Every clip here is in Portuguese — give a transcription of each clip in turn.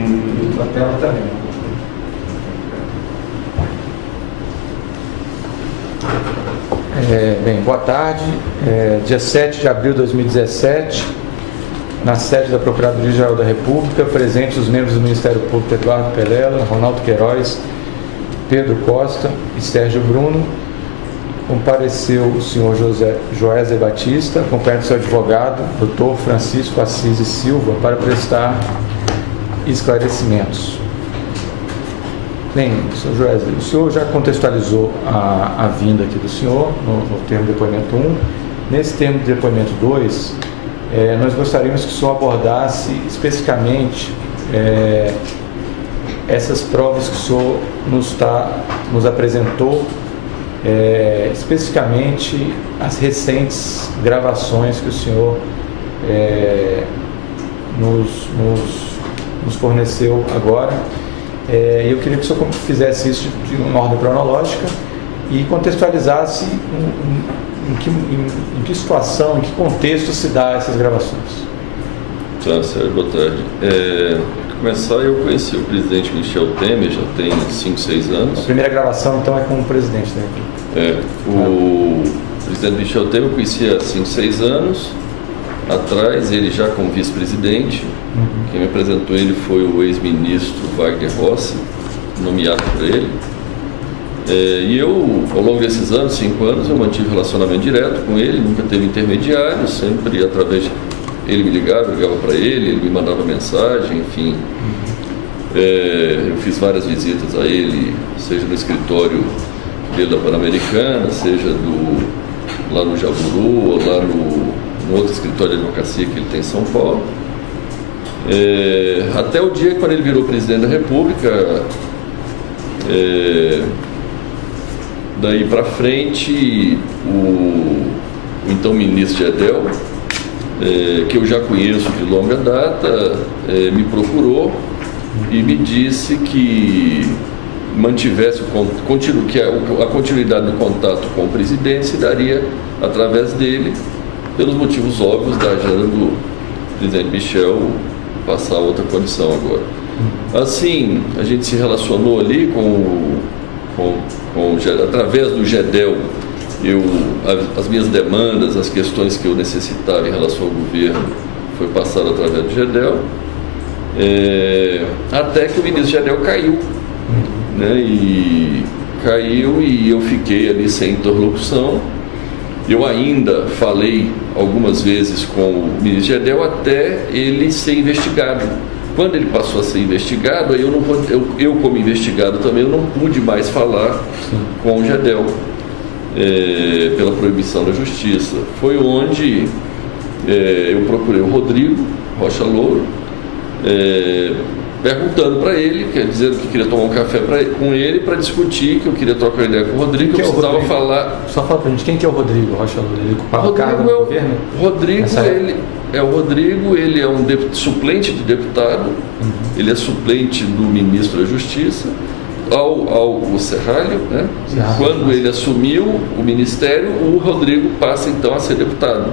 A tela também. Bem, boa tarde. Dia 7 de abril de 2017, na sede da Procuradoria-Geral da República, presentes os membros do Ministério Público Eduardo Pelela, Ronaldo Queiroz, Pedro Costa e Sérgio Bruno. Compareceu o senhor Joézer Batista, acompanhado do seu advogado, Dr. Francisco Assis e Silva, para prestar esclarecimentos. Bem, senhor Joézer, o senhor já contextualizou a vinda aqui do senhor no termo de depoimento 1. Nesse termo de depoimento 2, nós gostaríamos que o senhor abordasse especificamente essas provas que o senhor nos apresentou, especificamente as recentes gravações que o senhor nos forneceu agora. Eu queria que o senhor fizesse isso de uma ordem cronológica e contextualizasse em que situação, em que contexto se dá essas gravações. Tá, Sérgio, boa tarde. Para começar, eu conheci o presidente Michel Temer já tem 5, 6 anos. A primeira gravação, então, é com o presidente, né? O presidente Michel Temer eu conhecia há 5, 6 anos atrás, ele já como vice-presidente. Quem me apresentou ele foi o ex-ministro Wagner Rossi, nomeado por ele. E eu, ao longo desses anos, 5 anos, eu mantive relacionamento direto com ele, nunca teve intermediário, sempre através de... Ele me ligava, eu ligava para ele me mandava mensagem, enfim. Eu fiz várias visitas a ele, seja no escritório dele da Pan-Americana, seja lá no Jaburu, ou lá no outro escritório de advocacia que ele tem em São Paulo. Até o dia quando ele virou presidente da República, daí para frente, o então ministro Gedel, que eu já conheço de longa data, me procurou e me disse que mantivesse a continuidade do contato com o presidente se daria através dele, pelos motivos óbvios da agenda do presidente Michel passar a outra condição agora. Assim, a gente se relacionou ali através do Gedel. As minhas demandas, as questões que eu necessitava em relação ao governo foi passado através do Gedel, até que o ministro Gedel caiu, né? E caiu e eu fiquei ali sem interlocução. Eu ainda falei algumas vezes com o ministro Gedel até ele ser investigado. Quando ele passou a ser investigado, aí eu como investigado também, eu não pude mais falar com o Gedel. Pela proibição da justiça. Foi onde eu procurei o Rodrigo Rocha Louro, perguntando para ele, quer dizer, que queria tomar um café com ele para discutir, que eu queria trocar ideia com o Rodrigo, que eu precisava falar. Só fala pra gente, quem que é o Rodrigo Rocha Louro? Ele ocupava o cargo no governo? Rodrigo, ele é um suplente de deputado, ele é suplente do ministro da Justiça, ao Serralho, né? Quando ele assumiu o ministério, o Rodrigo passa então a ser deputado.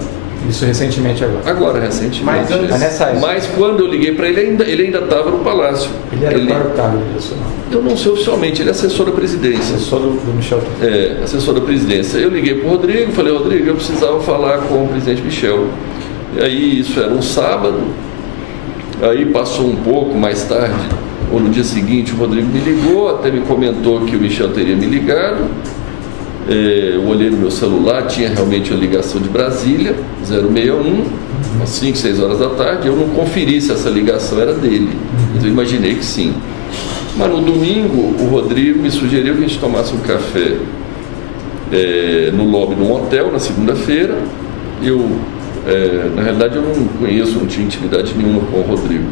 Isso recentemente agora? Agora, recentemente. Mas quando eu liguei para ele ainda estava no Palácio. Ele era qual o cargo profissional? Eu não sei oficialmente, ele é assessor da presidência. Assessor do Michel. Assessor da presidência. Eu liguei para o Rodrigo, falei, Rodrigo, eu precisava falar com o presidente Michel. E aí, isso era um sábado, aí passou um pouco mais tarde, ou no dia seguinte, o Rodrigo me ligou, até me comentou que o Michel teria me ligado. Eu olhei no meu celular, tinha realmente a ligação de Brasília, 061, às 5, 6 horas da tarde. Eu não conferi se essa ligação era dele, mas eu imaginei que sim. Mas no domingo, o Rodrigo me sugeriu que a gente tomasse um café no lobby de um hotel, na segunda-feira. Na realidade, eu não conheço, não tinha intimidade nenhuma com o Rodrigo.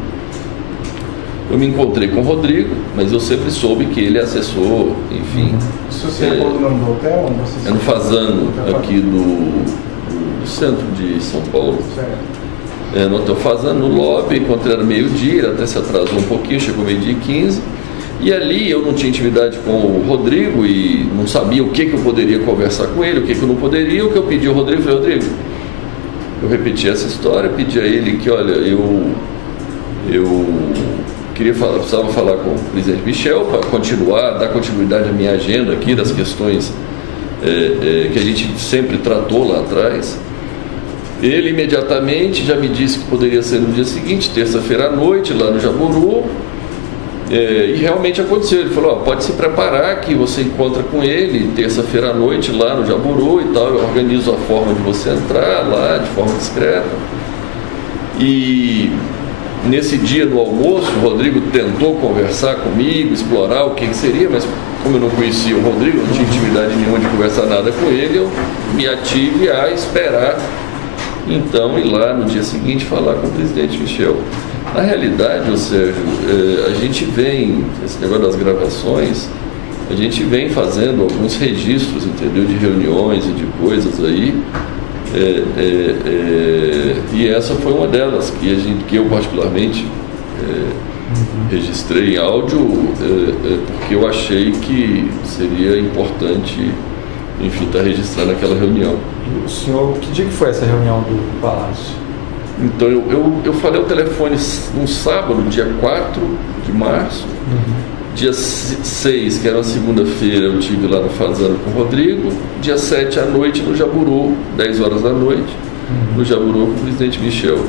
Eu me encontrei com o Rodrigo, mas eu sempre soube que ele é assessor, enfim. Se você falou o nome do hotel? É no Fazano, aqui do centro de São Paulo. Certo. No hotel Fazano, no lobby, encontrei era meio-dia, ele até se atrasou um pouquinho, chegou meio-dia e 15. E ali eu não tinha intimidade com o Rodrigo e não sabia o que eu poderia conversar com ele, o que eu não poderia. O que eu pedi ao Rodrigo, falei, Rodrigo, eu repeti essa história, pedi a ele que, olha, eu precisava falar com o presidente Michel para dar continuidade à minha agenda aqui das questões que a gente sempre tratou lá atrás. Ele imediatamente já me disse que poderia ser no dia seguinte, terça-feira à noite, lá no Jaburu. E realmente aconteceu. Ele falou: pode se preparar que você encontra com ele terça-feira à noite lá no Jaburu e tal. Eu organizo a forma de você entrar lá de forma discreta. E nesse dia no almoço, o Rodrigo tentou conversar comigo, explorar o que seria, mas como eu não conhecia o Rodrigo, não tinha intimidade nenhuma de conversar nada com ele, eu me ative a esperar. Então, ir lá no dia seguinte falar com o presidente Michel. Na realidade, ô Sérgio, a gente vem, esse negócio das gravações, a gente vem fazendo alguns registros, entendeu, de reuniões e de coisas aí, e essa foi uma delas, que eu particularmente registrei em áudio, porque eu achei que seria importante, enfim, estar registrando aquela reunião. E o senhor, que dia que foi essa reunião do Palácio? Então, eu falei ao telefone no sábado, dia 4 de março. Dia 6, que era uma segunda-feira, eu estive lá no Fazano com o Rodrigo. Dia 7 à noite no Jaburu, 10 horas da noite, no Jaburu com o presidente Michel.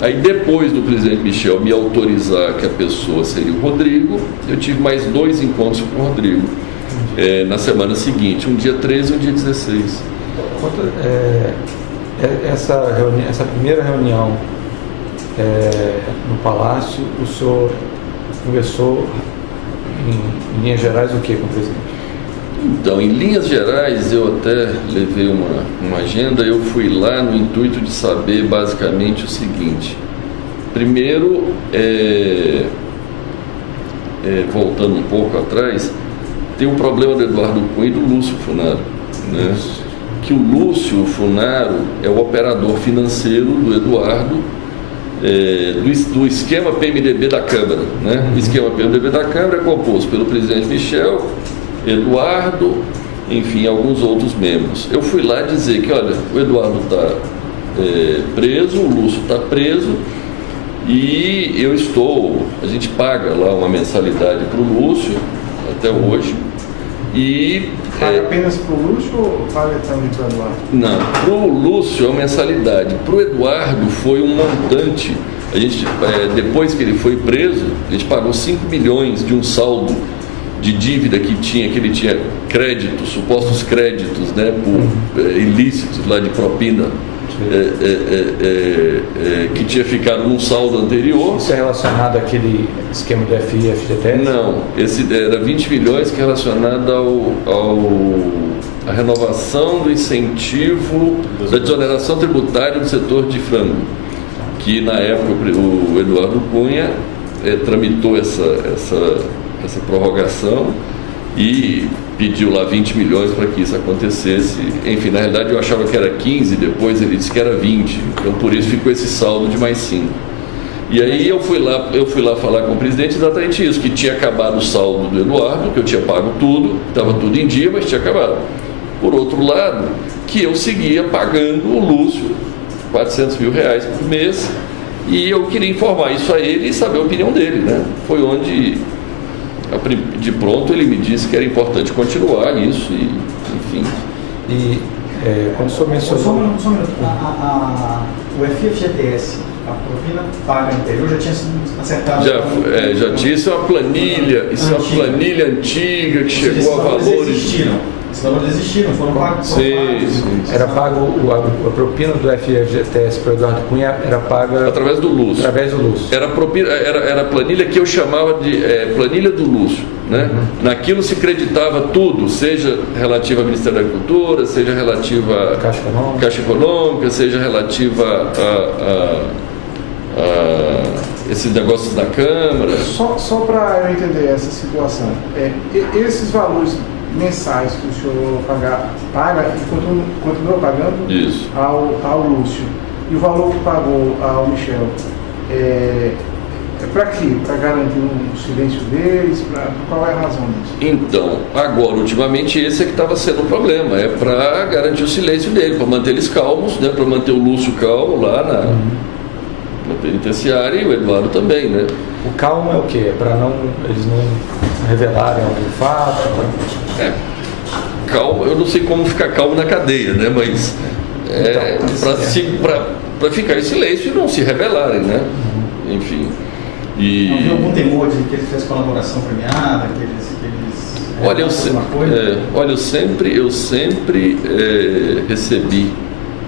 Aí depois do presidente Michel me autorizar que a pessoa seria o Rodrigo, eu tive mais 2 encontros com o Rodrigo. Na semana seguinte, um dia 13 e um dia 16. Essa primeira reunião no Palácio, o senhor conversou em linhas gerais o que com o presidente? Então, em linhas gerais, eu até levei uma agenda. Eu fui lá no intuito de saber basicamente o seguinte. Primeiro, voltando um pouco atrás, tem um problema do Eduardo Cunha e do Lúcio Funaro, né? Que o Lúcio Funaro é o operador financeiro do Eduardo, do esquema PMDB da Câmara, né? O esquema PMDB da Câmara é composto pelo presidente Michel, Eduardo, enfim, alguns outros membros. Eu fui lá dizer que, olha, o Eduardo está preso, o Lúcio está preso, e a gente paga lá uma mensalidade para o Lúcio, até hoje, e... Paga apenas para o Lúcio ou paga também para o Eduardo? Não, para o Lúcio é uma mensalidade. Para o Eduardo foi um montante. A gente, depois que ele foi preso, a gente pagou 5 milhões de um saldo de dívida que ele tinha créditos, supostos créditos, né, por ilícitos lá de propina, que tinha ficado num saldo anterior. Isso é relacionado àquele esquema do FI e FGTS? Não, esse era 20 milhões que é relacionado à renovação do incentivo da desoneração tributária do setor de frango, que na época o Eduardo Cunha tramitou essa prorrogação e pediu lá 20 milhões para que isso acontecesse. Enfim, na realidade eu achava que era 15, depois ele disse que era 20, então por isso ficou esse saldo de mais 5. E aí eu fui lá falar com o presidente exatamente isso, que tinha acabado o saldo do Eduardo, que eu tinha pago tudo, estava tudo em dia, mas tinha acabado. Por outro lado, que eu seguia pagando o Lúcio R$400 mil por mês, e eu queria informar isso a ele e saber a opinião dele, né? Foi onde... De pronto ele me disse que era importante continuar isso, e, enfim. E quando o senhor mencionou... Só um minuto. O FGTS, a propina paga anterior, já tinha sido acertado? Já tinha, isso é uma planilha antiga que chegou a valores... Esses valores existiram, foram pagos. Sim. Era pago a propina do FGTS para o Eduardo Cunha, era paga através do Lúcio. Era a planilha que eu chamava de planilha do Lúcio, né? Naquilo se creditava tudo, seja relativa ao Ministério da Agricultura, seja relativa à Caixa Econômica, seja relativa a esses negócios da Câmara. Só para eu entender essa situação, esses valores mensais que o senhor paga e continua pagando isso ao Lúcio, e o valor que pagou ao Michel é para quê? Para garantir o silêncio deles? Qual é a razão disso? Então, agora, ultimamente, esse é que estava sendo o problema, é para garantir o silêncio dele, para manter eles calmos, né? Para manter o Lúcio calmo lá penitenciária e o Eduardo também, né? O calmo é o quê? Para eles não revelarem algum fato? Calmo, eu não sei como ficar calmo na cadeia, né? Mas para ficar em silêncio e não se revelarem, né? Enfim. Não havia algum temor de que ele fizesse colaboração premiada, que eles Olha, eu sempre recebi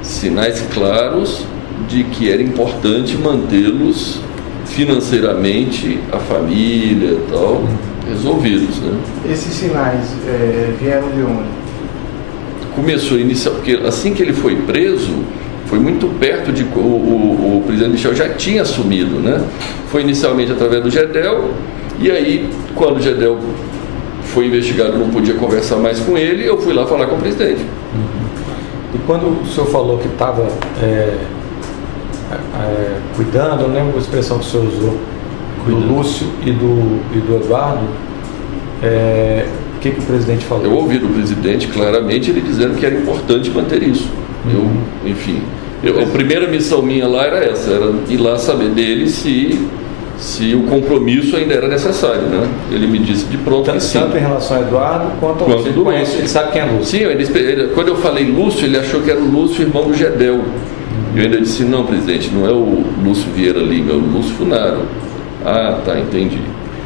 sinais claros de que era importante mantê-los financeiramente, a família e tal, resolvidos, né? Esses sinais vieram de onde? Começou a iniciar, porque assim que ele foi preso, foi muito perto de... O presidente Michel já tinha assumido, né? Foi inicialmente através do Gedel, e aí, quando o Gedel foi investigado, não podia conversar mais com ele, eu fui lá falar com o presidente. E quando o senhor falou que estava cuidando, eu não lembro a expressão que o senhor usou, do Lúcio e do Eduardo, o que o presidente falou? Eu ouvi do presidente claramente ele dizendo que era importante manter isso. A primeira missão minha lá era essa, era ir lá saber dele se o compromisso ainda era necessário, né? Ele me disse de pronto que sim. Tanto em relação a Eduardo quanto ao Lúcio. Ele conhece, ele sabe quem é Lúcio. Sim, quando eu falei Lúcio, ele achou que era o Lúcio, irmão do Gedel. Eu ainda disse, não, presidente, não é o Lúcio Vieira Lima, é o Lúcio Funaro. Ah, tá, entendi.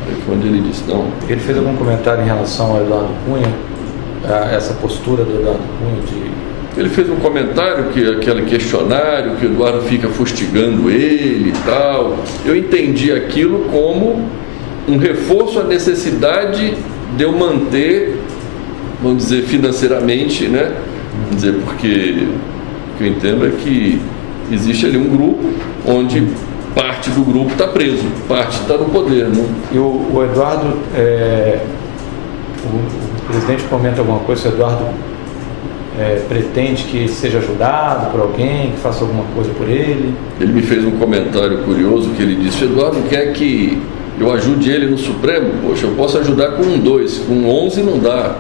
Aí foi onde ele disse, não. Ele fez algum comentário em relação ao Eduardo Cunha, a essa postura do Eduardo Cunha de... Ele fez um comentário, aquele questionário, que o Eduardo fica fustigando ele e tal. Eu entendi aquilo como um reforço à necessidade de eu manter, vamos dizer, financeiramente, né? Vamos dizer, porque o que eu entendo é que existe ali um grupo onde parte do grupo está preso, parte está no poder, né? E o Eduardo, o presidente comenta alguma coisa, se o Eduardo pretende que seja ajudado por alguém, que faça alguma coisa por ele? Ele me fez um comentário curioso que ele disse, Eduardo quer que eu ajude ele no Supremo? Poxa, eu posso ajudar com 2, com 11 não dá.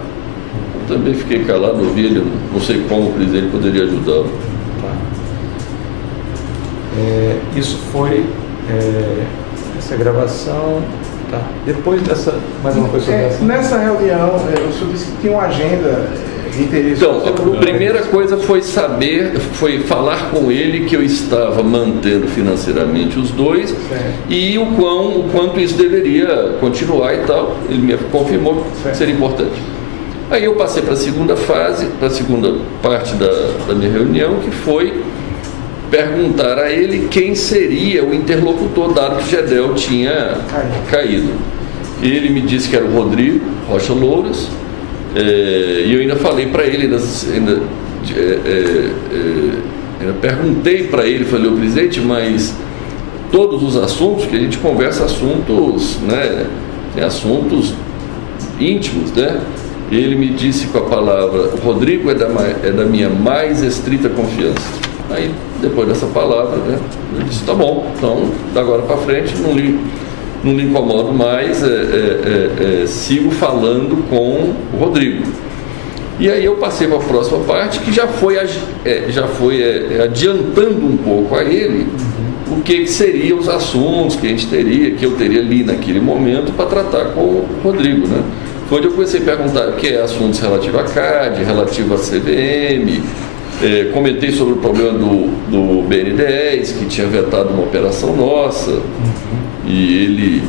Eu também fiquei calado, ouvi ele, não sei como o presidente poderia ajudá-lo. Tá. Isso foi essa gravação. Tá. Depois dessa, mais uma coisa sobre essa. Nessa reunião, o senhor disse que tinha uma agenda. Então, a primeira coisa foi falar com ele que eu estava mantendo financeiramente os dois, e o quanto isso deveria continuar e tal. Ele me confirmou que seria importante. Aí eu passei para a segunda fase, para a segunda parte da minha reunião, que foi perguntar a ele quem seria o interlocutor, dado que o Gedel tinha caído. Ele me disse que era o Rodrigo Rocha Louras. E eu ainda falei para ele, ainda perguntei para ele, falei, presidente, mas todos os assuntos, que a gente conversa assuntos, né, assuntos íntimos, né? Ele me disse com a palavra, o Rodrigo é da minha mais estrita confiança. Aí, depois dessa palavra, né, eu disse, tá bom, então, da agora para frente, não lhe incomodo mais, sigo falando com o Rodrigo. E aí eu passei para a próxima parte, que já foi adiantando um pouco a ele o que seriam os assuntos que eu teria ali naquele momento para tratar com o Rodrigo, né? Foi onde eu comecei a perguntar o que é assuntos relativos à CAD, relativo à CVM, comentei sobre o problema do BN10, que tinha vetado uma operação nossa. E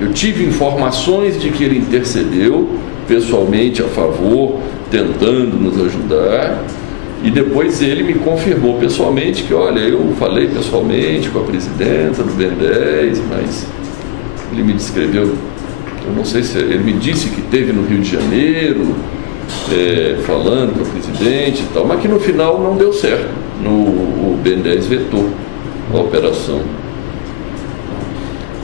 eu tive informações de que ele intercedeu pessoalmente a favor, tentando nos ajudar, e depois ele me confirmou pessoalmente que, olha, eu falei pessoalmente com a presidenta do BN10, mas ele me descreveu, eu não sei se ele me disse que teve no Rio de Janeiro, falando com a presidente e tal, mas que no final não deu certo, o BN10 vetou a operação.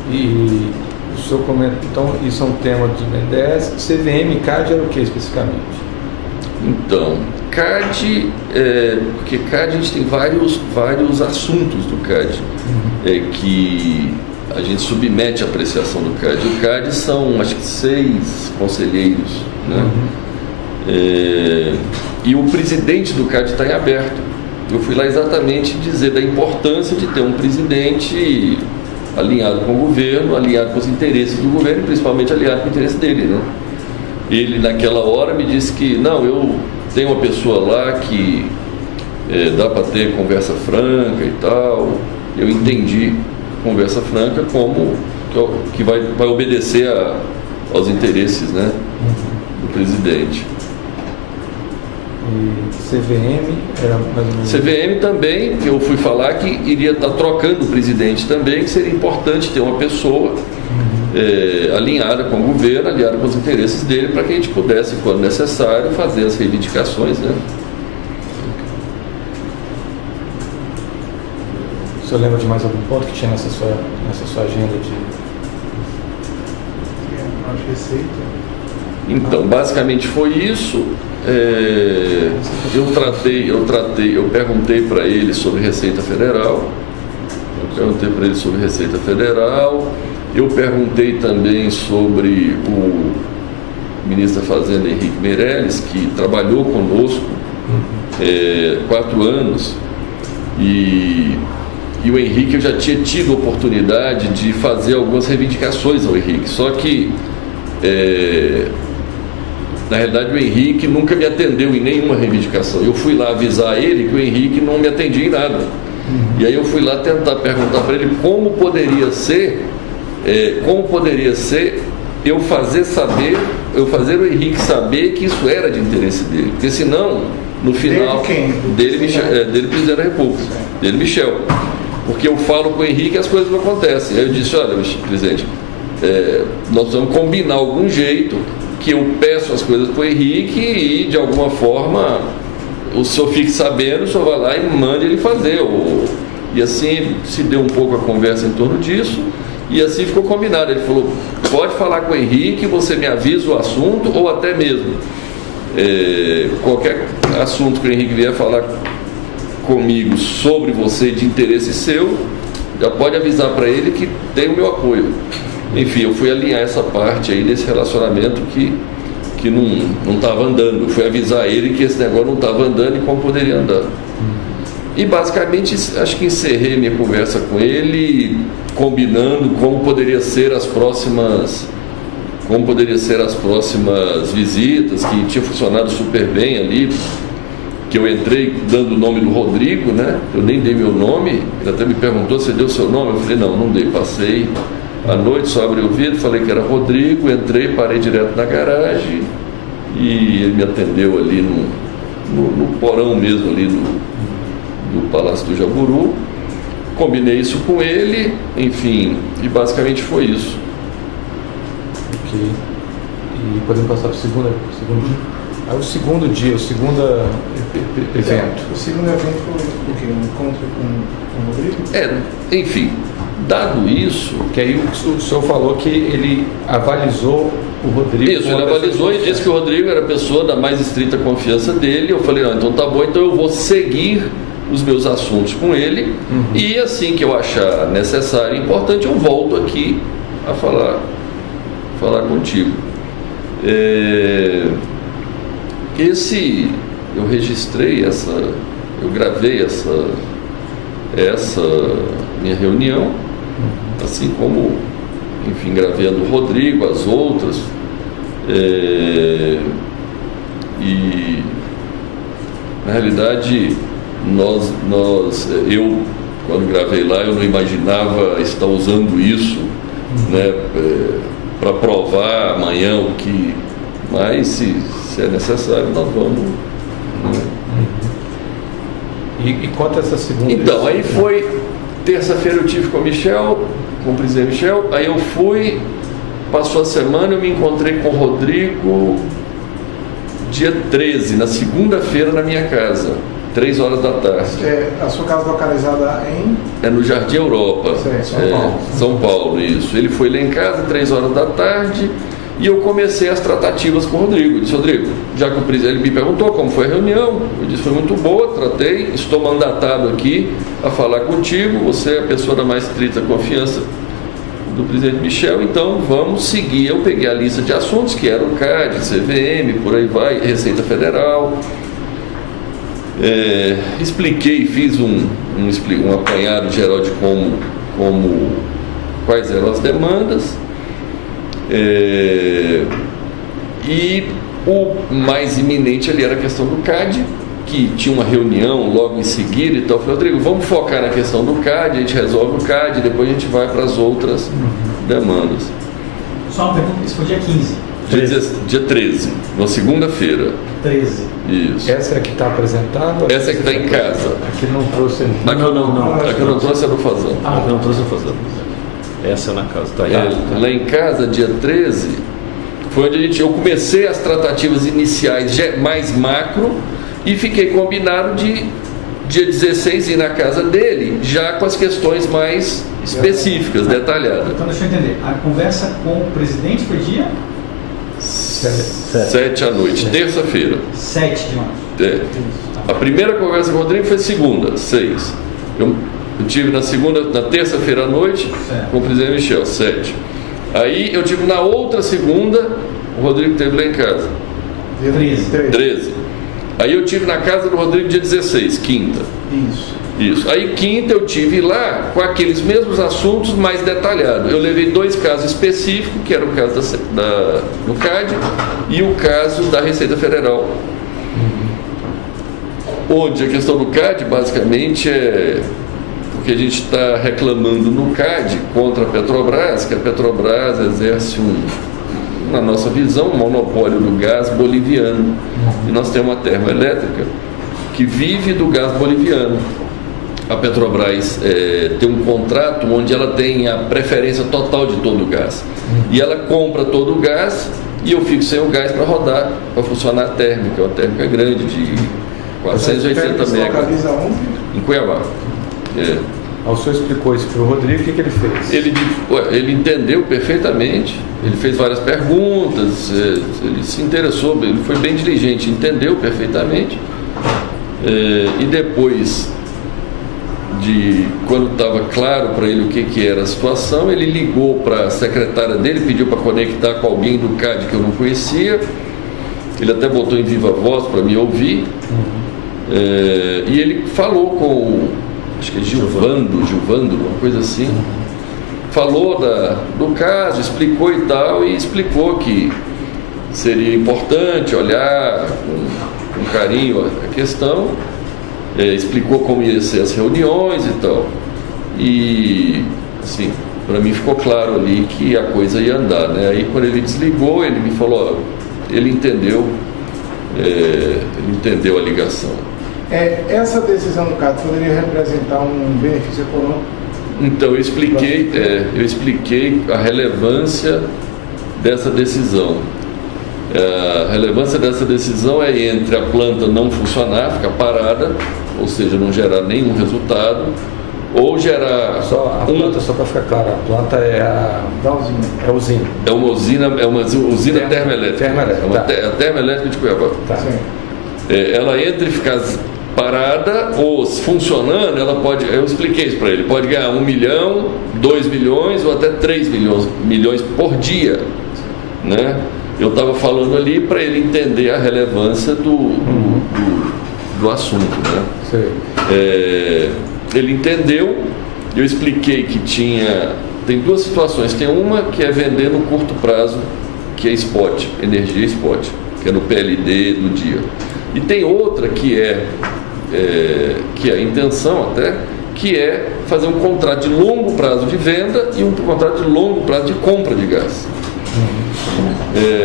E o senhor comenta, então, isso é um tema do BN10. CVM e CAD era o que especificamente? Então, CAD, porque CAD a gente tem vários assuntos do CAD, que a gente submete à apreciação do CAD. O CAD são, acho que 6 conselheiros, né? E o presidente do CAD está em aberto. eu fui lá exatamente dizer da importância de ter um presidente alinhado com o governo, alinhado com os interesses do governo e principalmente alinhado com o interesse dele, né? Ele naquela hora me disse que não, eu tenho uma pessoa lá que dá para ter conversa franca e tal. Eu entendi conversa franca como que vai obedecer aos interesses, né, do presidente. E CVM era mais ou menos... CVM também, eu fui falar que iria estar trocando o presidente também, que seria importante ter uma pessoa alinhada com o governo, alinhada com os interesses dele, para que a gente pudesse, quando necessário, fazer as reivindicações, né? O senhor lembra de mais algum ponto que tinha nessa sua agenda de... Receita? Então, basicamente foi isso. Eu perguntei para ele sobre Receita Federal. Eu perguntei também sobre o ministro da Fazenda, Henrique Meirelles, que trabalhou conosco 4 anos, e o Henrique, eu já tinha tido a oportunidade de fazer algumas reivindicações ao Henrique, só que na realidade o Henrique nunca me atendeu em nenhuma reivindicação. Eu fui lá avisar ele que o Henrique não me atendia em nada. E aí eu fui lá tentar perguntar para ele como poderia ser eu fazer o Henrique saber que isso era de interesse dele, porque senão no final dele presidente da República, dele Michel, porque eu falo com o Henrique e as coisas não acontecem. Aí eu disse: olha, presidente, nós vamos combinar algum jeito que eu peço as coisas para o Henrique e de alguma forma o senhor fique sabendo, o senhor vai lá e mande ele fazer. E assim se deu um pouco a conversa em torno disso, e assim ficou combinado. Ele falou: pode falar com o Henrique, você me avisa o assunto, ou até mesmo qualquer assunto que o Henrique vier falar comigo sobre você de interesse seu, já pode avisar para ele que tem o meu apoio. Enfim, eu fui alinhar essa parte aí desse relacionamento que não estava andando. Eu fui avisar ele que esse negócio não estava andando e como poderia andar. E basicamente acho que encerrei minha conversa com ele, combinando como poderia ser as próximas visitas, que tinha funcionado super bem ali, que eu entrei dando o nome do Rodrigo, né? Eu nem dei meu nome, ele até me perguntou se deu seu nome, eu falei: não dei, passei à noite, só abri o vidro, falei que era Rodrigo, entrei, parei direto na garagem e ele me atendeu ali no porão mesmo ali do Palácio do Jaburu. Combinei isso com ele, enfim, e basicamente foi isso. Ok. E podemos passar para o segundo dia? O segundo dia, o segundo evento. O segundo evento foi o quê? Um encontro com o Rodrigo? Enfim, dado isso... Que aí o senhor falou que ele avalizou o Rodrigo... Isso, ele avalizou e disse que o Rodrigo era a pessoa da mais estrita confiança dele. Eu falei: não, então tá bom, então eu vou seguir os meus assuntos com ele, e assim que eu achar necessário e importante, eu volto aqui a falar contigo. Eu registrei eu gravei essa minha reunião, assim como, enfim, gravei a do Rodrigo, as outras, e na realidade eu quando gravei lá, eu não imaginava estar usando isso, né, para provar amanhã o que, mas se é necessário, nós vamos, né? E quanto a essa segunda? Então, aí foi terça-feira, eu tive com o presidente Michel, aí eu fui, passou a semana, eu me encontrei com o Rodrigo dia 13, na segunda-feira, na minha casa, 3 horas da tarde. A sua casa localizada em? No Jardim Europa. São Paulo. São Paulo, isso. Ele foi lá em casa, 3 horas da tarde, e eu comecei as tratativas com o Rodrigo. Eu disse: Rodrigo, já que o presidente, ele me perguntou como foi a reunião, eu disse: foi muito boa, tratei, estou mandatado aqui a falar contigo, você é a pessoa da mais estrita confiança do presidente Michel, então vamos seguir. Eu peguei a lista de assuntos, que era o CAD, CVM, por aí vai, Receita Federal. Expliquei, fiz um apanhado geral de quais eram as demandas, e o mais iminente ali era a questão do CAD, que tinha uma reunião logo em seguida e tal. Eu falei, Rodrigo, vamos focar na questão do CAD, a gente resolve o CAD, depois a gente vai para as outras demandas. Só uma pergunta, isso foi dia 15? Dia 13, na segunda-feira. 13. Isso. Essa é a que está apresentada? Essa é que está em casa. Aqui não trouxe. A que eu não trouxe é do Fazão. Não trouxe o Fazão. Essa é na casa, tá aí. Lá em casa, dia 13, foi onde eu comecei as tratativas iniciais mais macro e fiquei combinado de dia 16 ir na casa dele, já com as questões mais específicas, detalhadas. Então deixa eu entender, a conversa com o presidente foi dia? 7 à noite, terça-feira. 7 de março. A primeira conversa com o Rodrigo foi segunda, 6. Eu tive na terça-feira à noite, com o presidente Michel, 7. Aí eu tive na outra segunda, o Rodrigo esteve lá em casa. 13. Aí eu tive na casa do Rodrigo dia 16, quinta. Isso. Aí quinta eu tive lá com aqueles mesmos assuntos mais detalhados. Eu levei 2 casos específicos, que era o caso do CAD e o caso da Receita Federal. Onde a questão do CAD basicamente é porque a gente está reclamando no CAD contra a Petrobras, que a Petrobras exerce na nossa visão, um monopólio do gás boliviano. E nós temos uma termoelétrica que vive do gás boliviano. A Petrobras tem um contrato onde ela tem a preferência total de todo o gás. E ela compra todo o gás e eu fico sem o gás para rodar, para funcionar a térmica. Uma térmica grande de 480 megas. Localiza onde? Em Cuiabá. O senhor explicou isso para o Rodrigo, o que ele fez? Ele entendeu perfeitamente, ele fez várias perguntas, ele se interessou, ele foi bem diligente, entendeu perfeitamente. E depois quando estava claro para ele o que era a situação, ele ligou para a secretária dele, pediu para conectar com alguém do CAD que eu não conhecia. Ele até botou em viva voz para me ouvir. E ele falou com, acho que é Gilvando, uma coisa assim. Falou do caso, explicou e tal, e explicou que seria importante olhar com carinho a questão. Explicou como ia ser as reuniões e tal. E, assim, para mim ficou claro ali que a coisa ia andar, né? Aí quando ele desligou, ele me falou, ele entendeu a ligação. Essa decisão do CAD poderia representar um benefício econômico? Então, eu expliquei a relevância dessa decisão. A relevância dessa decisão é entre a planta não funcionar, ficar parada, ou seja, não gerar nenhum resultado, ou gerar... Planta, só para ficar claro, a planta é a usina. É uma usina termoelétrica. A termoelétrica de Cuiabá. Tá. Ela entre ficar parada ou funcionando, ela pode, eu expliquei isso para ele, pode ganhar 1 milhão, 2 milhões ou até 3 milhões por dia, né? Eu estava falando ali para ele entender a relevância do assunto, né? Ele entendeu. Eu expliquei que tem 2 situações. Tem uma que é vender no curto prazo, que é spot, energia spot, que é no PLD do dia. E tem outra que é a intenção até, que é fazer um contrato de longo prazo de venda e um contrato de longo prazo de compra de gás.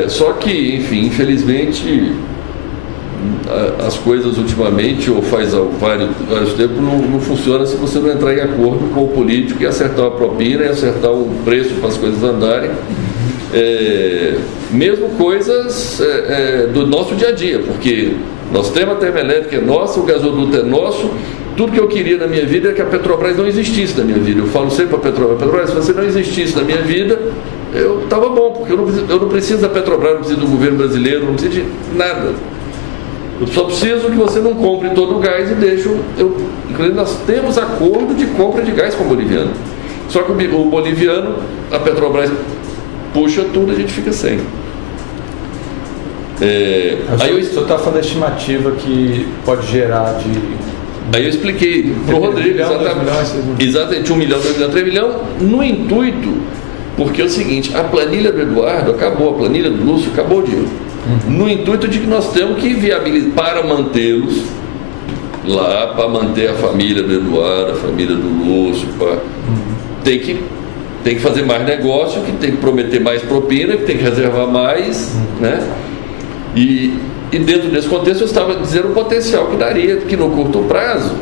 Só que, enfim, infelizmente, as coisas ultimamente, ou faz vários tempos, não funciona se você não entrar em acordo com o político e acertar uma propina e acertar um preço para as coisas andarem. Mesmo coisas do nosso dia a dia, porque nós temos a termoelétrica é nossa, o gasoduto é nosso. Tudo que eu queria na minha vida é que a Petrobras não existisse na minha vida. Eu falo sempre para a Petrobras, se você não existisse na minha vida, eu estava bom, porque eu não preciso da Petrobras, não preciso do governo brasileiro, não preciso de nada. Eu só preciso que você não compre todo o gás e deixe inclusive nós temos acordo de compra de gás com o boliviano. Só que o boliviano, a Petrobras puxa tudo e a gente fica sem. Aí o senhor está falando da estimativa que pode gerar de... Aí eu expliquei para o Rodrigo exatamente 1 milhão, 2 milhões, 3 milhões, no intuito, porque é o seguinte, a planilha do Eduardo acabou, a planilha do Lúcio acabou o dinheiro. No intuito de que nós temos que viabilizar para mantê-los lá, para manter a família do Eduardo, a família do Lúcio, tem que fazer mais negócio, que tem que prometer mais propina, que tem que reservar mais, né? E dentro desse contexto eu estava dizendo o potencial que daria, que no curto prazo,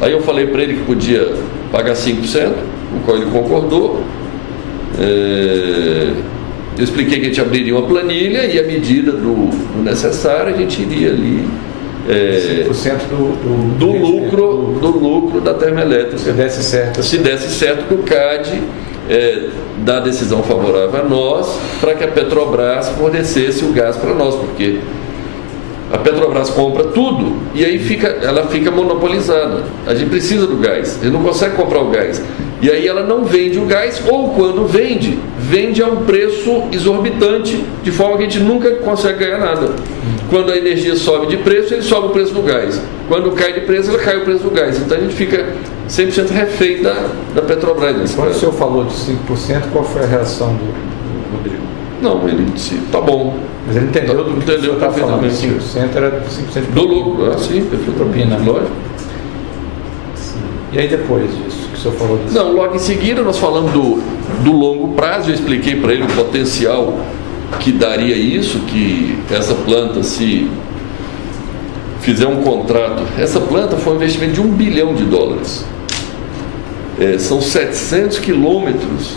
aí eu falei para ele que podia pagar 5%, o qual ele concordou. Eu expliquei que a gente abriria uma planilha e à medida do necessário a gente iria ali 5% do lucro da termoelétrica. Se desse certo. Que o CAD dá decisão favorável a nós para que a Petrobras fornecesse o gás para nós, porque a Petrobras compra tudo e aí ela fica monopolizada. A gente precisa do gás, a gente não consegue comprar o gás. E aí ela não vende o gás, ou quando vende a um preço exorbitante, de forma que a gente nunca consegue ganhar nada. Quando a energia sobe de preço, ele sobe o preço do gás. Quando cai de preço, ele cai o preço do gás. Então a gente fica 100% refém da Petrobras. Quando o senhor falou de 5%, qual foi a reação do Rodrigo? Não, ele disse, tá bom. Mas ele entendeu do que o senhor está falando. 5% era 5% do lucro. Sim, propina. Lógico. E aí depois disso, que o senhor falou disso? Não, logo em seguida nós falamos do longo prazo. Eu expliquei para ele o potencial que daria isso, que essa planta, se fizer um contrato, essa planta foi um investimento de $1 bilhão. São 700 quilômetros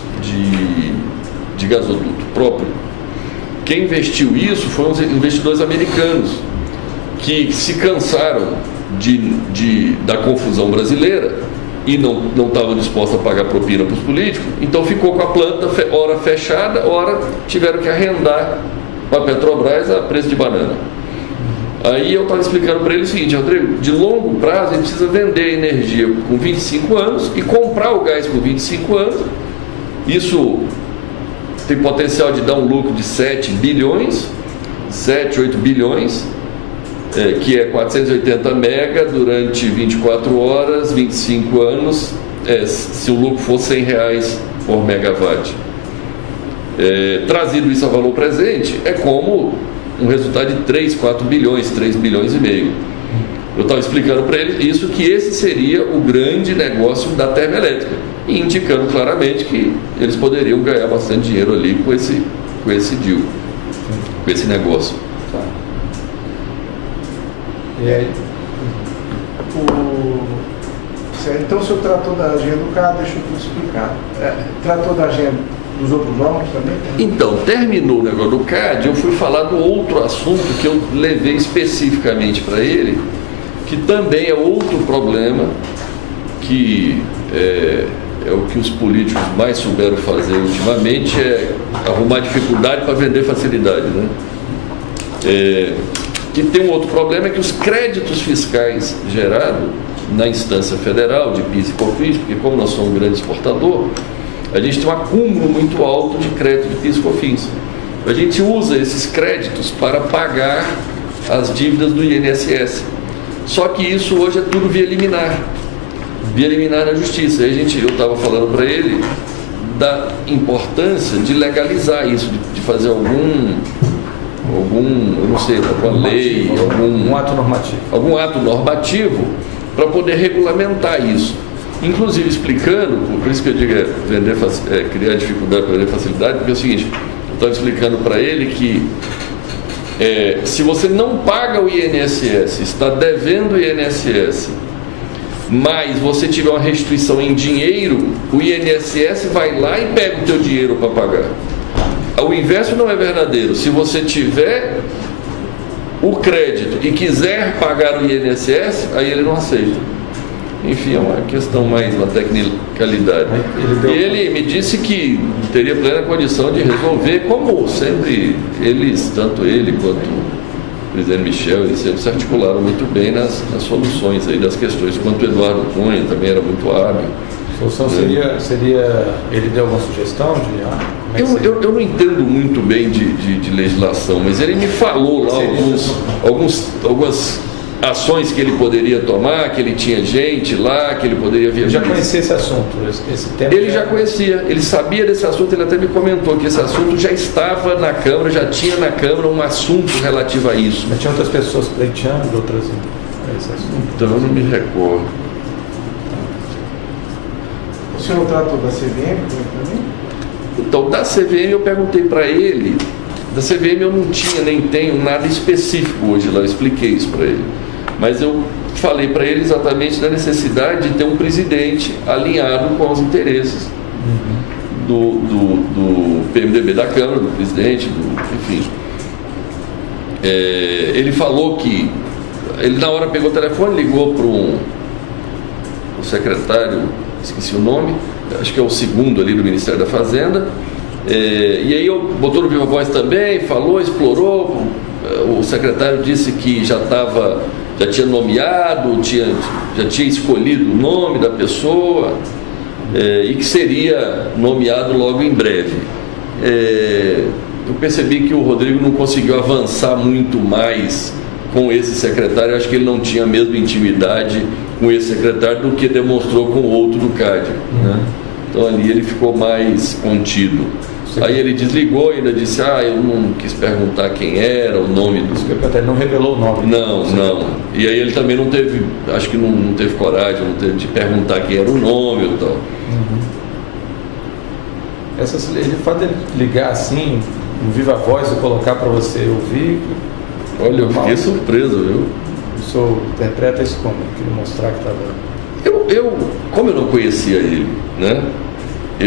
de gasoduto próprio. Quem investiu isso foram os investidores americanos, que se cansaram da confusão brasileira e não estavam dispostos a pagar propina para os políticos, então ficou com a planta hora fechada, hora tiveram que arrendar para a Petrobras a preço de banana. Aí eu estava explicando para ele o seguinte: Rodrigo, de longo prazo a gente precisa vender a energia com 25 anos e comprar o gás com 25 anos. Isso tem potencial de dar um lucro de 7 bilhões, 7, 8 bilhões, que é 480 mega durante 24 horas, 25 anos, se o lucro for R$100 por megawatt. Trazido isso a valor presente, é como um resultado de 3, 4 bilhões, 3 bilhões e meio. Eu estava explicando para ele isso, que esse seria o grande negócio da termoelétrica, e indicando claramente que eles poderiam ganhar bastante dinheiro ali com esse deal, com esse negócio. Tá. E aí? Então o senhor tratou da agenda do CAD, deixa eu tudo explicar. Tratou da agenda dos outros órgãos também? Então, terminou o negócio do CAD, eu fui falar do outro assunto que eu levei especificamente para ele, que também é outro problema, que é o que os políticos mais souberam fazer ultimamente, é arrumar dificuldade para vender facilidade, né? Que tem um outro problema, é que os créditos fiscais gerados na instância federal de PIS e COFINS, porque como nós somos um grande exportador, a gente tem um acúmulo muito alto de crédito de PIS e COFINS. A gente usa esses créditos para pagar as dívidas do INSS. Só que isso hoje é tudo via liminar na justiça. Aí eu estava falando para ele da importância de legalizar isso, de fazer algum, eu não sei, alguma lei, algum ato normativo para poder regulamentar isso. Inclusive explicando, por isso que eu digo criar dificuldade para vender facilidade, porque é o seguinte, eu estava explicando para ele que se você não paga o INSS, está devendo o INSS, mas você tiver uma restituição em dinheiro, o INSS vai lá e pega o teu dinheiro para pagar. O inverso não é verdadeiro. Se você tiver o crédito e quiser pagar o INSS, aí ele não aceita. Enfim, é uma questão mais, uma tecnicalidade. E ele me disse que teria plena condição de resolver, como sempre eles, tanto ele quanto o presidente Michel, eles sempre se articularam muito bem nas soluções aí das questões, quanto o Eduardo Cunha também era muito hábil. solução seria ele deu alguma sugestão de como é que seria? Eu não entendo muito bem de legislação, mas ele me falou lá algumas ações que ele poderia tomar, que ele tinha gente lá, que ele poderia viajar. Eu já conhecia esse assunto, esse tema. Ele já conhecia, ele sabia desse assunto, ele até me comentou que esse assunto já estava na Câmara, já tinha na Câmara um assunto relativo a isso. Mas tinha outras pessoas pleiteando, outras a esse assunto. Então eu não me recordo. O senhor tratou da CVM também? Então, da CVM eu perguntei para ele, da CVM eu não tinha nem tenho nada específico hoje lá, eu expliquei isso para ele. Mas eu falei para ele exatamente da necessidade de ter um presidente alinhado com os interesses do PMDB da Câmara, do presidente, enfim. Ele falou que, ele na hora pegou o telefone, ligou para o secretário, esqueci o nome, acho que é o segundo ali do Ministério da Fazenda, e aí botou no Viva Voz também, falou, explorou, o secretário disse que já tinha nomeado, já tinha escolhido o nome da pessoa, e que seria nomeado logo em breve. Eu percebi que o Rodrigo não conseguiu avançar muito mais com esse secretário, eu acho que ele não tinha a mesma intimidade com esse secretário do que demonstrou com o outro do CAD, né? Então ali ele ficou mais contido. Aí ele desligou e ainda disse, eu não quis perguntar quem era, o nome do secretário. Ele não revelou o nome. Não. E aí ele também não teve, acho que não teve coragem, não teve de perguntar quem era o nome ou tal. Ele pode ligar assim, no Viva Voz e colocar para você ouvir. Olha, eu fiquei surpreso, viu? O senhor interpreta isso como? Queria mostrar que estava... Como eu não conhecia ele, né?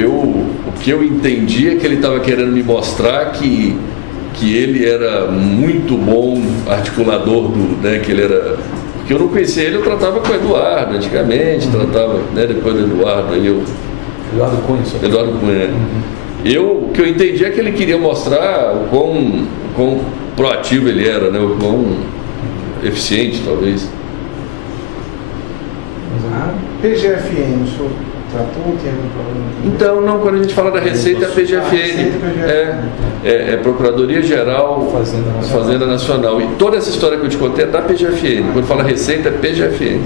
O que eu entendi é que ele estava querendo me mostrar que ele era muito bom articulador que ele era... Porque eu não conhecia ele, eu tratava com o Eduardo antigamente, tratava, né, depois do Eduardo, Eduardo Cunha. Eduardo Cunha. O que eu entendi é que ele queria mostrar o quão proativo ele era, né? O quão eficiente, talvez. A PGFN, o senhor tratou? Tem algum problema? Então, não, quando a gente fala da Receita, é a PGFN. É Procuradoria Geral Fazenda Nacional. E toda essa história que eu te contei é da PGFN. Quando fala Receita, é PGFN.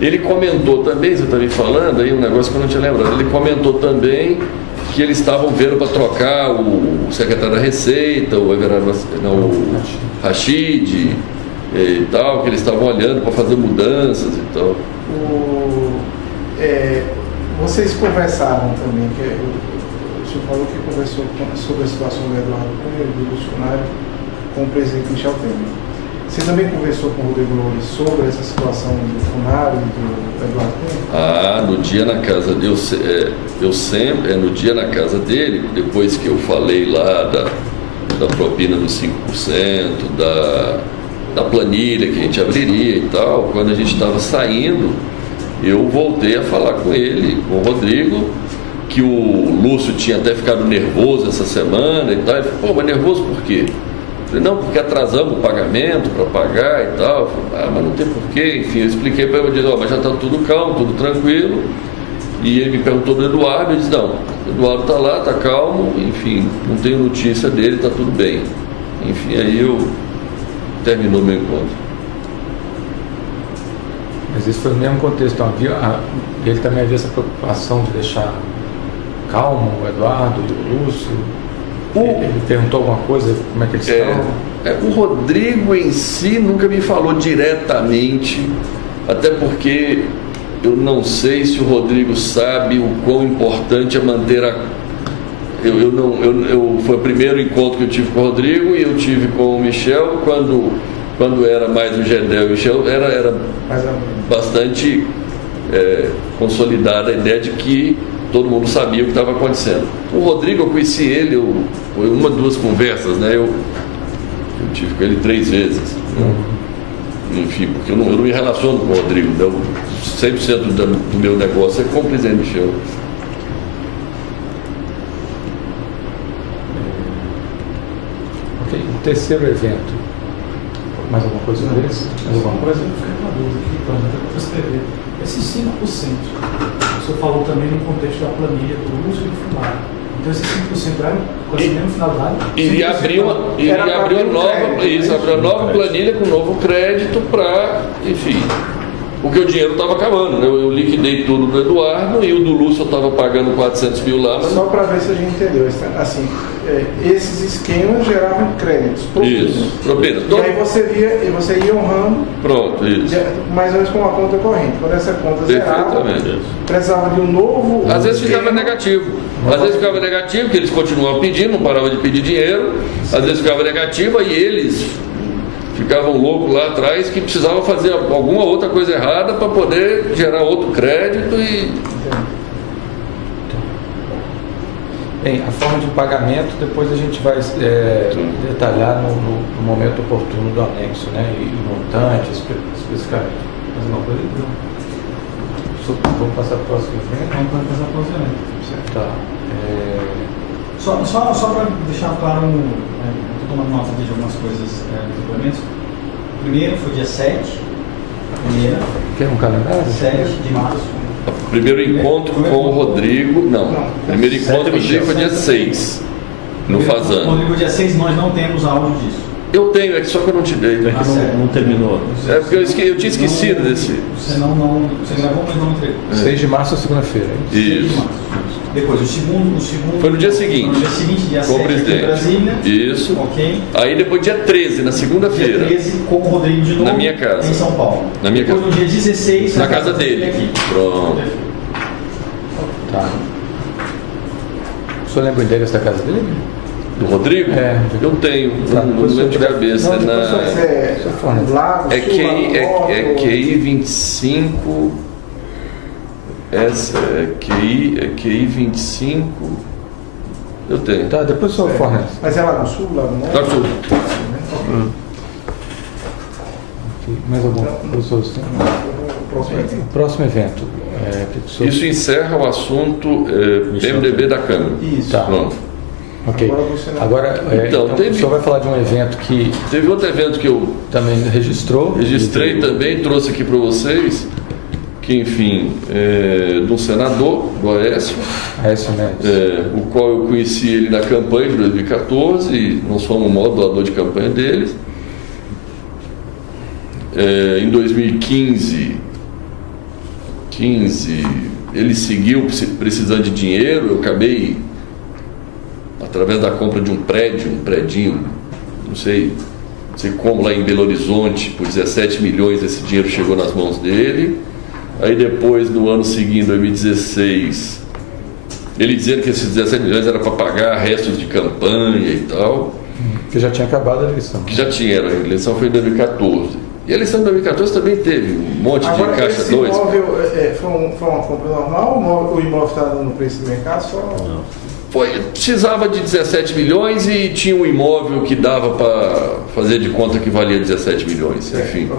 Ele comentou também, você está me falando aí um negócio que eu não tinha lembrado, ele comentou também que eles estavam vendo para trocar o secretário da Receita, o Rachid e tal, que eles estavam olhando para fazer mudanças e tal. Vocês conversaram também, o senhor falou que conversou sobre a situação do Eduardo Cunha e do Bolsonaro com o presidente Michel Temer. Você também conversou com o Rodrigo Loures sobre essa situação do Funaro e do Eduardo Cunha? No dia na casa dele, no dia na casa dele, depois que eu falei lá da propina dos 5%, da planilha que a gente abriria e tal, quando a gente estava saindo, eu voltei a falar com ele, com o Rodrigo, que o Lúcio tinha até ficado nervoso essa semana e tal. Ele falou, mas nervoso por quê? Eu falei, não, porque atrasamos o pagamento para pagar e tal. Eu falei, mas não tem porquê. Enfim, eu expliquei para ele, eu disse, mas já está tudo calmo, tudo tranquilo. E ele me perguntou do Eduardo, eu disse, não, o Eduardo está lá, está calmo, enfim, não tenho notícia dele, está tudo bem. Enfim, aí terminou meu encontro. Mas isso foi no mesmo contexto, então, ele também havia essa preocupação de deixar calmo o Eduardo e o Lúcio. Ele perguntou alguma coisa, como é que eles estavam? O Rodrigo em si nunca me falou diretamente, até porque eu não sei se o Rodrigo sabe o quão importante é manter foi o primeiro encontro que eu tive com o Rodrigo e eu tive com o Michel quando era mais o Gedel e o Michel, era bastante consolidada a ideia de que todo mundo sabia o que estava acontecendo. O Rodrigo, eu conheci ele, foi 2 conversas, né? Eu tive com ele 3 vezes. Né? Enfim, porque eu não me relaciono com o Rodrigo. Né? 100% do meu negócio é com o presidente Michel. Ok, o terceiro evento. Mais alguma coisa sobre isso? Mais alguma coisa? Eu fiquei com uma dúvida aqui, até para escrever. Esses 5%, o senhor falou também no contexto da planilha do uso e do funcionário. Então esses 5% eram, conseguindo no final do ano? Iria abrir uma nova planilha com novo crédito para, enfim, porque o dinheiro estava acabando, né? Eu liquidei tudo do Eduardo e o do Lúcio eu estava pagando 400 mil lá. Mas... Só para ver se a gente entendeu, assim, esses esquemas geravam créditos. Isso, propina. E aí você ia honrando. Pronto, isso. Mais ou menos com uma conta corrente. Quando essa conta zerava, precisava de um novo. Às vezes ficava negativo. Às vezes ficava negativo, que eles continuavam pedindo, não paravam de pedir dinheiro. Às vezes ficava negativo, aí eles ficavam loucos lá atrás que precisavam fazer alguma outra coisa errada para poder gerar outro crédito e... Bem, a forma de pagamento depois a gente vai detalhar no momento oportuno do anexo, né? E montante, especificamente. Mais uma coisa? Vamos passar para o próximo evento? Vamos passar para o próximo evento. Tá. Só para deixar claro, estou tomando nota de algumas coisas dos complementos. O primeiro foi dia 7, Quer um calendário? 7 de março. O primeiro encontro com o Rodrigo, não. O primeiro encontro com o Rodrigo foi dia 6, no Fazano. Rodrigo, dia 6 nós não temos áudio disso. Eu tenho, é que só que eu não te dei. Não terminou. É porque eu tinha esquecido desse. Você gravou, mas não entregou. 6 de março é segunda-feira. 6 de Isso. março. Depois, o segundo Foi no dia seguinte. No dia seguinte, dia Com o 7 aqui em presidente. Brasília. Isso. Ok. Aí depois dia 13, na segunda-feira. Dia 13 com o Rodrigo de novo. Na minha casa. Em São Paulo. Na minha depois, casa. no dia 16, Na casa dele. Aqui. Pronto. Tá. O senhor lembra o endereço da casa dele? Do Rodrigo? É. Eu tenho, Tá, não lembro de cabeça. Não, É Lago, é Sul, QI 25. Essa é QI 25. Eu tenho. Tá, depois o senhor fornece. Mas é Lago Sul, Lago Norte? Lago Sul. Mais algum? Professor? O próximo evento. Isso encerra o assunto PMDB da Câmara. Isso. Tá. Pronto. Ok. Agora Então, o senhor vai falar de um evento que Teve outro evento que eu também registrou. registrei também, trouxe aqui para vocês, que enfim, de um senador, do Aécio, Aécio Neves. o qual eu conheci ele na campanha de 2014, e nós fomos o maior doador de campanha deles. Em 2015, ele seguiu precisando de dinheiro, eu acabei, através da compra de um predinho, não sei como, lá em Belo Horizonte, por 17 milhões, esse dinheiro chegou nas mãos dele. Aí depois, no ano seguinte, 2016, ele dizendo que esses 17 milhões era para pagar restos de campanha e tal. Que já tinha acabado a eleição. Que já tinha, a eleição foi em 2014. E a eleição de 2014 também teve um monte de caixa 2. Esse imóvel foi uma compra normal? O imóvel está no preço do mercado? Precisava de 17 milhões e tinha um imóvel que dava para fazer de conta que valia 17 milhões. Enfim.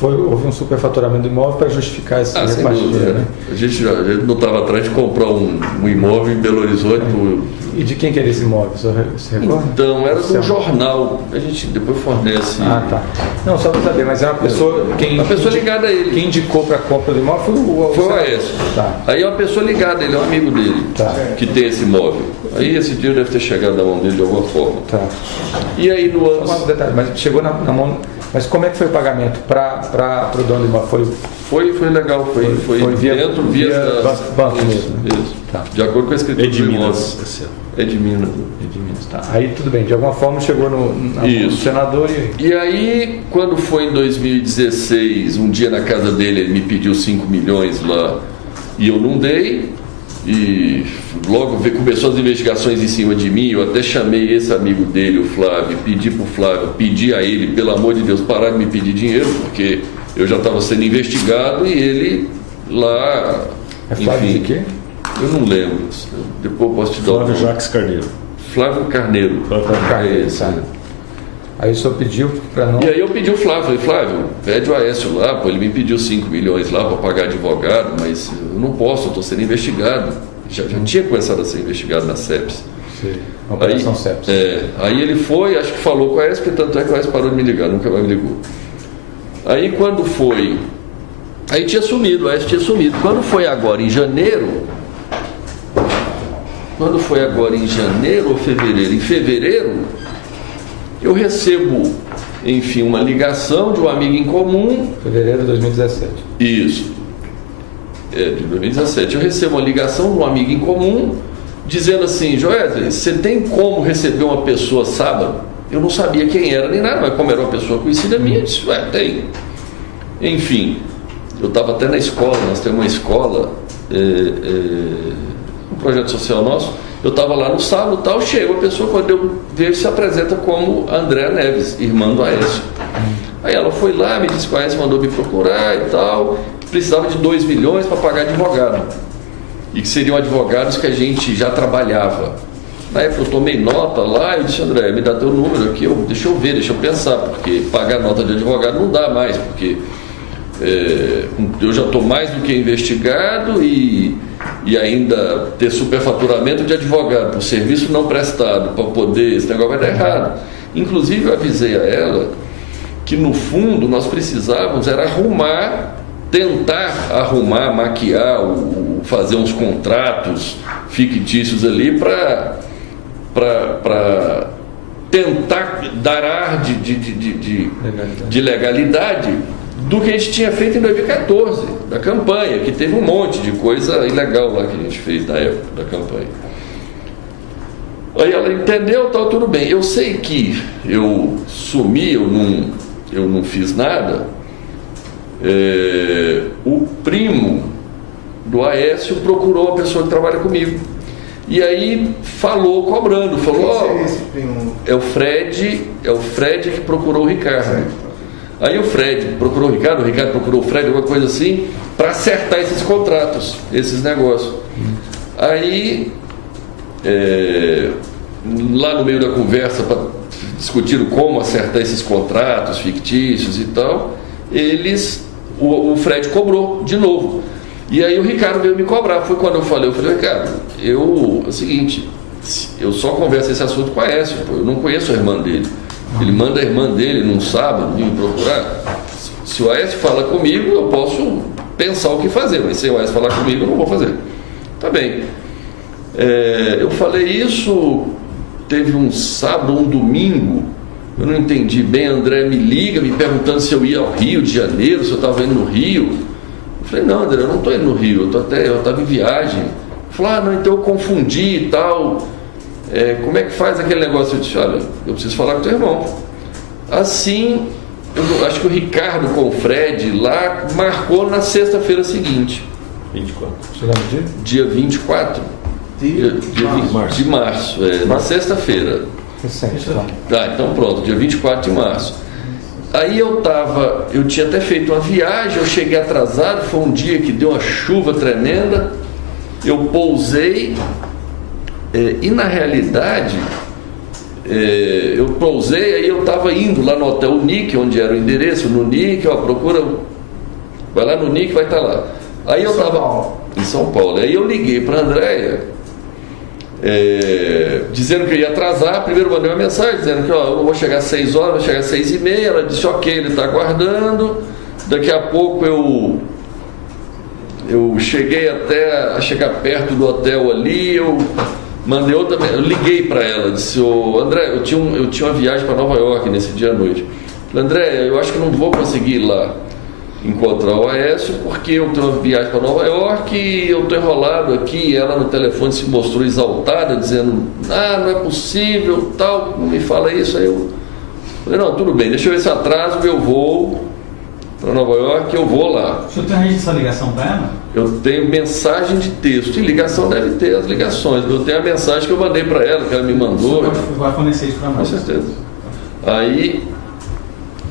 Houve um superfaturamento do imóvel para justificar esse repartilho, né? A gente não estava atrás de comprar um imóvel em Belo Horizonte. E de quem que era esse imóvel? Você recorda? Então, era de um jornal. A gente depois fornece. Ah, tá. Não, só para saber, mas é uma pessoa... Uma pessoa ligada a ele. Quem indicou para a compra do imóvel foi o Aécio. Tá. Aí é uma pessoa ligada, ele é um amigo dele, que tem esse imóvel. Aí esse dinheiro deve ter chegado na mão dele de alguma forma. Tá. E aí no ano... Só um detalhe, mas chegou na mão... Mas como é que foi o pagamento para o dono do imóvel? Foi legal, foi via banco mesmo. Isso. Tá. De acordo com a escritura de do Minas. imóvel. É de Minas. Tá. Aí tudo bem, de alguma forma chegou na mão do senador e aí, quando foi em 2016, um dia na casa dele, ele me pediu 5 milhões lá e eu não dei. E logo começou as investigações em cima de mim. Eu até chamei esse amigo dele, o Flávio, pedi para o Flávio, pedi a ele, pelo amor de Deus, parar de me pedir dinheiro, porque eu já estava sendo investigado e ele lá... É Flávio enfim, de quê? Eu não lembro, depois eu posso te dar Flávio Jacques Carneiro. Flávio Carneiro. Carneiro, tá. Aí o senhor pediu para não... E aí eu pedi o Flávio, falei, Flávio, pede o Aécio lá, ele me pediu 5 milhões lá para pagar advogado, mas eu não posso, eu estou sendo investigado. Já tinha começado a ser investigado na CEPS. Sim, operação CEPS. Aí ele foi, acho que falou com o Aécio, tanto é que o Aécio parou de me ligar, nunca mais me ligou. Aí quando foi Aí tinha sumido, o Aécio tinha sumido. Quando foi agora em janeiro ou fevereiro, em fevereiro, eu recebo, enfim, uma ligação de um amigo em comum. Fevereiro de 2017. Isso. De 2017. Eu recebo uma ligação de um amigo em comum dizendo assim: Joesley, você tem como receber uma pessoa sábado? Eu não sabia quem era nem nada, mas como era uma pessoa conhecida minha, eu disse: tem. Enfim, eu estava até na escola, nós temos uma escola, um projeto social nosso. Eu estava lá no sábado e tal, chega a pessoa, quando eu vejo, se apresenta como Andréa Neves, irmã do Aécio. Aí ela foi lá, me disse que o Aécio mandou me procurar e tal, precisava de 2 milhões para pagar advogado. E que seriam advogados que a gente já trabalhava. Na época eu tomei nota lá e disse: André, me dá teu número aqui, deixa eu ver, deixa eu pensar, porque pagar nota de advogado não dá mais, porque eu já estou mais do que investigado e ainda ter superfaturamento de advogado por serviço não prestado, para poder, esse negócio vai dar errado. Inclusive eu avisei a ela que no fundo nós precisávamos era tentar arrumar, maquiar, fazer uns contratos fictícios ali para tentar dar ar de legalidade do que a gente tinha feito em 2014, da campanha, que teve um monte de coisa ilegal lá que a gente fez na época da campanha. Aí ela entendeu, tal, tudo bem. Eu sei que eu sumi, eu não fiz nada. O primo do Aécio procurou uma pessoa que trabalha comigo. E aí falou, cobrando, falou: esse primo? É o Fred que procurou o Ricardo. Aí o Fred procurou o Ricardo procurou o Fred, alguma coisa assim, para acertar esses contratos, esses negócios. Aí, lá no meio da conversa, discutiram como acertar esses contratos fictícios e tal, o Fred cobrou de novo. E aí o Ricardo veio me cobrar. Foi quando eu falei: Ricardo, é o seguinte, eu só converso esse assunto com a Aécio, eu não conheço a irmã dele. Ele manda a irmã dele num sábado vir me procurar. Se o Aécio fala comigo, eu posso pensar o que fazer, mas se o Aécio falar comigo, eu não vou fazer. Tá bem. Eu falei isso, teve um sábado, um domingo, eu não entendi bem. André me liga, me perguntando se eu ia ao Rio de Janeiro, se eu estava indo no Rio. Eu falei: não, André, eu não estou indo no Rio, eu estava em viagem. Ele falou: não, então eu confundi e tal. Como é que faz aquele negócio? Eu disse: olha, eu preciso falar com o teu irmão. Assim, eu acho que o Ricardo com o Fred lá marcou na sexta-feira seguinte. 24. Você lembra do dia? Dia 24 de março, na sexta-feira. Recente, tá. Tá, então pronto, dia 24 de março. Aí eu tinha até feito uma viagem, eu cheguei atrasado, foi um dia que deu uma chuva tremenda, eu pousei, e na realidade, eu pousei, aí eu estava indo lá no Hotel Nick, onde era o endereço, no Nick, procura, vai lá no Nick, vai estar lá. Aí eu estava em São Paulo, aí eu liguei para a Andréia, dizendo que eu ia atrasar. Primeiro mandei uma mensagem dizendo que eu não vou chegar às 6 horas, vou chegar às 6h30. Ela disse: ok, ele está aguardando. Daqui a pouco eu cheguei até a chegar perto do hotel ali, eu mandei outra, eu liguei para ela, disse: André, eu tinha uma viagem para Nova York nesse dia à noite. Falei: André, eu acho que não vou conseguir ir lá encontrar o Aécio, porque eu tenho uma viagem para Nova York e eu estou enrolado aqui. E ela no telefone se mostrou exaltada, dizendo: não é possível, tal, não me fala isso. Aí eu falei: não, tudo bem, deixa eu ver se atraso meu voo para Nova York, eu vou lá. O senhor tem registrado essa ligação para ela? Eu tenho mensagem de texto, e ligação deve ter as ligações, eu tenho a mensagem que eu mandei para ela, que ela me mandou. Vai fornecer isso para nós. Com certeza.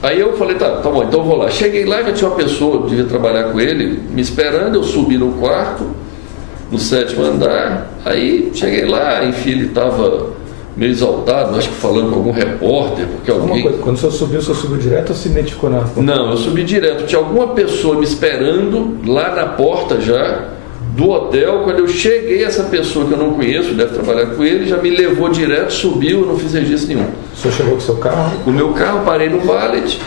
Aí eu falei: tá bom, então eu vou lá. Cheguei lá, já tinha uma pessoa, devia trabalhar com ele, me esperando. Eu subi no quarto, no 7º andar. Aí cheguei lá, enfim, ele estava meio exaltado, acho que falando com algum repórter, porque alguém... Quando o senhor subiu direto ou se identificou na... Não, eu subi direto. Tinha alguma pessoa me esperando lá na porta já do hotel. Quando eu cheguei, essa pessoa que eu não conheço, deve trabalhar com ele, já me levou direto, subiu, eu não fiz registro nenhum. O senhor chegou com o seu carro? O meu carro, parei no valet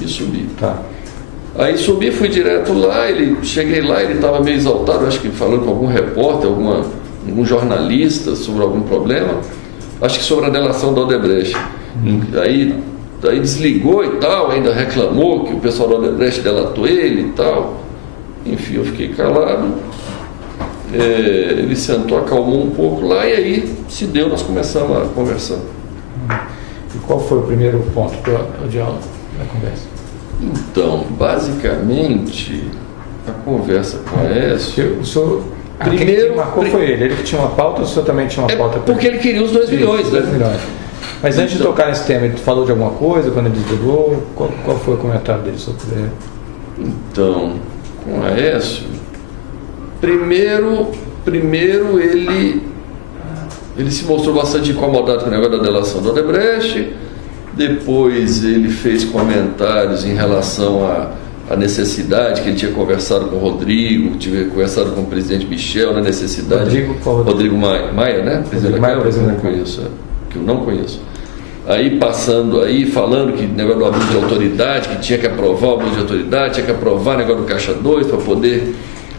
e subi. Tá. Aí subi, fui direto lá, cheguei lá, ele estava meio exaltado, acho que falando com algum repórter, algum jornalista sobre algum problema, acho que sobre a delação da Odebrecht. Aí desligou e tal, ainda reclamou que o pessoal da Odebrecht delatou ele e tal. Enfim, eu fiquei calado. Ele sentou, acalmou um pouco lá e aí se deu, nós começamos a conversar. E qual foi o primeiro ponto do diálogo da conversa? Então, basicamente, a conversa com o Aécio... O senhor, primeiro, quem marcou foi ele? Ele que tinha uma pauta ou o senhor também tinha uma pauta? Porque ele queria os 2 milhões. Isso, 2 milhões. Mas antes de tocar nesse tema, ele falou de alguma coisa quando ele desligou? Qual foi o comentário dele sobre ele? Então, com o Aécio, primeiro ele se mostrou bastante incomodado com o negócio da delação da Odebrecht. Depois ele fez comentários em relação à necessidade, que ele tinha conversado com o Rodrigo, tinha conversado com o presidente Michel na necessidade... Rodrigo Maia, né? Presidente da Câmara, que eu não conheço. Aí falando que negócio do abuso de autoridade, que tinha que aprovar o abuso de autoridade, tinha que aprovar o negócio do Caixa 2 para poder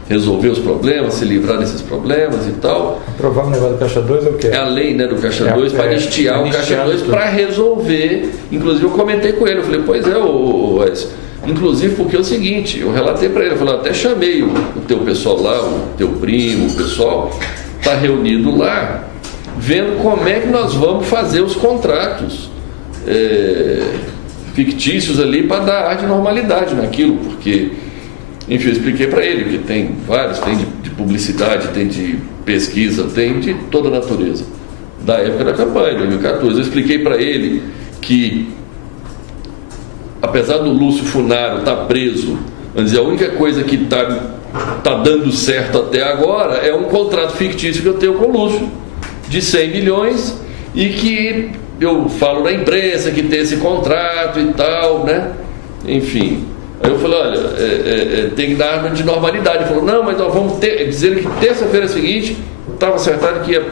resolver os problemas, se livrar desses problemas e tal. Aprovar o negócio do Caixa 2 é o quê? É a lei, né, do Caixa 2 para anistiar o Caixa 2 para resolver. Inclusive eu comentei com ele, eu falei, pois é, Aécio. Inclusive porque é o seguinte, eu relatei para ele, eu falei, até chamei o teu pessoal lá, o teu primo, o pessoal, está reunido lá, vendo como é que nós vamos fazer os contratos fictícios ali para dar ar de normalidade naquilo, porque... Enfim, eu expliquei para ele que tem vários, tem de publicidade, tem de pesquisa, tem de toda a natureza. Da época da campanha, 2014. Eu expliquei para ele que, apesar do Lúcio Funaro estar preso, vamos dizer, a única coisa que está dando certo até agora é um contrato fictício que eu tenho com o Lúcio, de 100 milhões, e que eu falo na imprensa que tem esse contrato e tal, né? Enfim... Aí eu falei, olha, tem que dar arma de normalidade. Ele falou, não, mas nós vamos dizer que terça-feira seguinte estava acertado que ia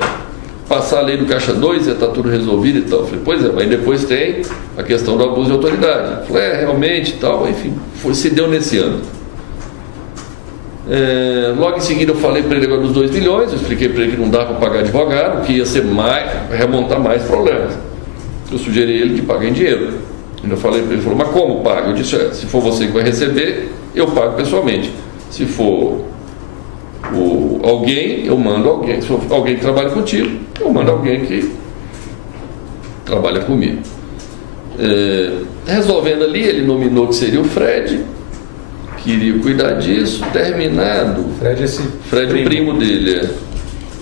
passar a lei do Caixa 2, ia estar tudo resolvido e tal. Eu falei, pois é, mas depois tem a questão do abuso de autoridade. Eu falei, realmente e tal, enfim, se deu nesse ano. Logo em seguida eu falei para ele dos 2 milhões, eu expliquei para ele que não dava para pagar advogado, que ia ser remontar mais problemas. Eu sugeri a ele que pague em dinheiro. Eu falei para ele, falou, mas como paga? Eu disse, se for você que vai receber, eu pago pessoalmente. Se for alguém, eu mando alguém. Se for alguém que trabalha contigo, eu mando alguém que trabalha comigo. Resolvendo ali, ele nominou que seria o Fred, que iria cuidar disso. Terminado, Fred, o primo dele,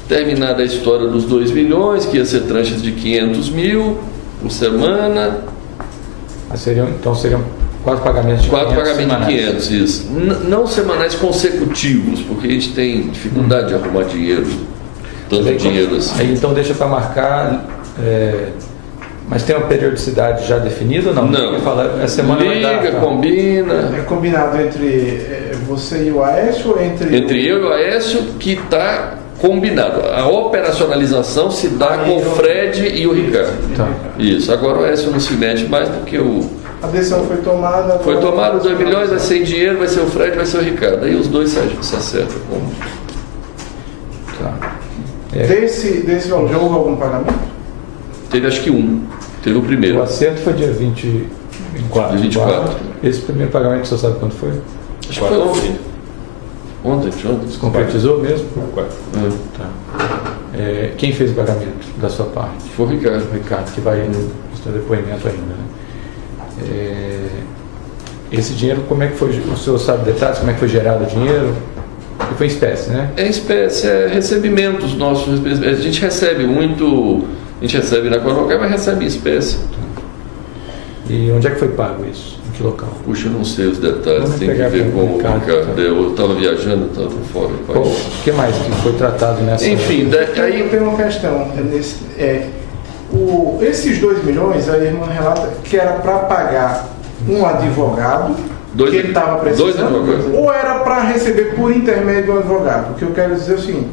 terminada a história dos 2 milhões, que ia ser tranches de 500 mil por semana. Seriam 4 pagamentos de 4 pagamentos de 500, isso. Não semanais consecutivos, porque a gente tem dificuldade de arrumar dinheiro, tanto dinheiro assim. Aí então deixa para marcar, mas tem uma periodicidade já definida ou não? Não. A semana liga, combina. É combinado entre você e o Aécio ou entre... Entre eu e o Aécio, que está combinado. A operacionalização se dá com o Fred e o Ricardo. Tá. Isso. Agora o Aécio não se mete mais porque a decisão foi tomada. Foi tomado, 2 milhões, vai ser em dinheiro, vai ser o Fred, vai ser o Ricardo. Aí os dois se acertam. Tá. Desse valor, já houve algum pagamento? Teve acho que Teve o primeiro. O acerto foi dia 24. 24. Esse primeiro pagamento, você sabe quando foi? Acho que foi ontem. Ontem. Se concretizou mesmo? Tá. Quem fez o pagamento da sua parte? Foi o Ricardo. O Ricardo, que vai no seu depoimento ainda, né? Esse dinheiro, como é que foi? O senhor sabe detalhes? Como é que foi gerado o dinheiro? E foi em espécie, né? É espécie, recebimentos nossos. A gente recebe muito, a gente recebe na conta local, mas recebe em espécie. E onde é que foi pago isso? Em que local? Puxa, eu não sei os detalhes, Vamos tem que ver com o Ricardo. Eu estava viajando, estava fora do país. O que mais que foi tratado nessa... Enfim, aí eu tenho uma questão. Esses 2 milhões, a irmã relata que era para pagar um advogado que ele estava precisando, ou era para receber por intermédio do advogado. O que eu quero dizer é o seguinte,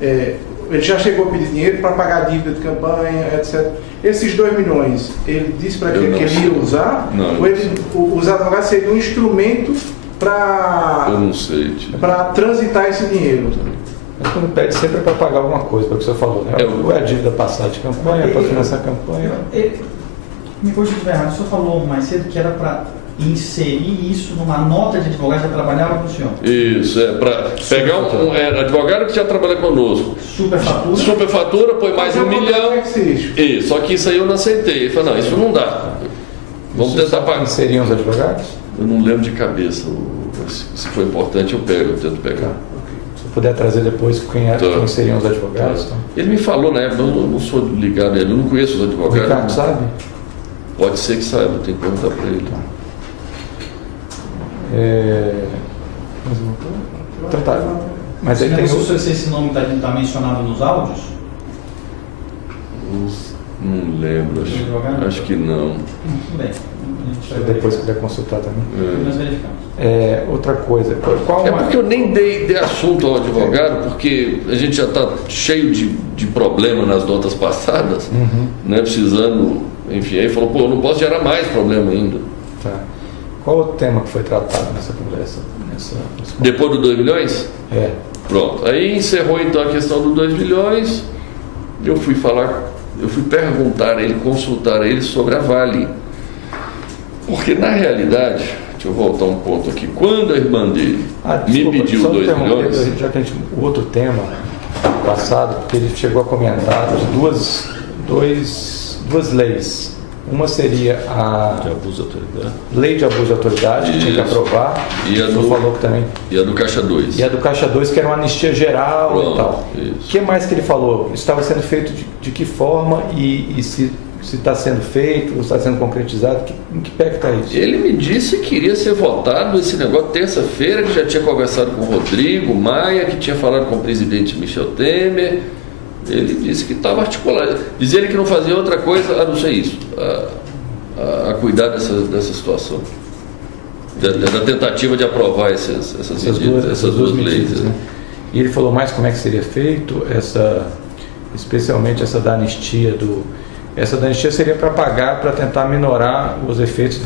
ele já chegou a pedir dinheiro para pagar a dívida de campanha, etc. Esses 2 milhões, ele disse para que ele ia usar, não, ou os advogados seriam um instrumento Eu não sei, tio. para transitar esse dinheiro? Mas quando pede sempre é para pagar alguma coisa, para o que você falou, né? Ou é a dívida passada de campanha, para financiar a campanha. Me corrija se estiver errado, o senhor falou mais cedo que era para inserir isso numa nota de advogado que já trabalhava com o senhor. Isso, para pegar um advogado que já trabalha conosco. Superfatura? Superfatura, põe mais Mas R$1 milhão. Isso. Só que isso aí eu não aceitei. Ele falou, não, isso não dá. Vamos tentar pagar. Seriam os advogados? Eu não lembro de cabeça. Se for importante, eu tento pegar. Se puder trazer depois quem seriam os advogados. Então. Ele me falou na época, eu não sou ligado a ele, eu não conheço os O advogados. Ricardo sabe? Pode ser que saiba, tem que perguntar para ele. Mais uma coisa? Então tá. Mas aí tem se esse nome está mencionado nos áudios? Não lembro, acho que não. Tudo bem. Se depois quiser consultar também. Nós verificamos. Outra coisa. Porque eu nem dei assunto ao advogado, porque a gente já está cheio de problema nas notas passadas, né, precisando, enfim, aí falou, eu não posso gerar mais problema ainda. Tá. Qual o tema que foi tratado nessa conversa? Depois do 2 milhões? Pronto. Aí encerrou então a questão do 2 milhões, eu fui perguntar a ele, consultar a ele sobre a Vale. Porque na realidade, deixa eu voltar um ponto aqui, quando a irmã dele me pediu 2 milhões... Já que o outro tema passado, porque ele chegou a comentar de duas leis. Uma seria a lei de abuso de autoridade, que tinha que aprovar. E a falou que também. E a do Caixa 2. E a do Caixa 2, que era uma anistia geral. Pronto, e tal. O que mais que ele falou? Estava sendo feito de que forma e se está sendo feito, ou está sendo concretizado, em que pé que está isso? Ele me disse que iria ser votado esse negócio terça-feira, que já tinha conversado com o Rodrigo Maia, que tinha falado com o presidente Michel Temer. Ele disse que estava articulado. Dizia ele que não fazia outra coisa a não ser isso, a cuidar dessa situação, da tentativa de aprovar essas duas leis. Né? E ele falou mais como é que seria feito, especialmente essa da anistia. Essa da anistia seria para pagar, para tentar minorar os efeitos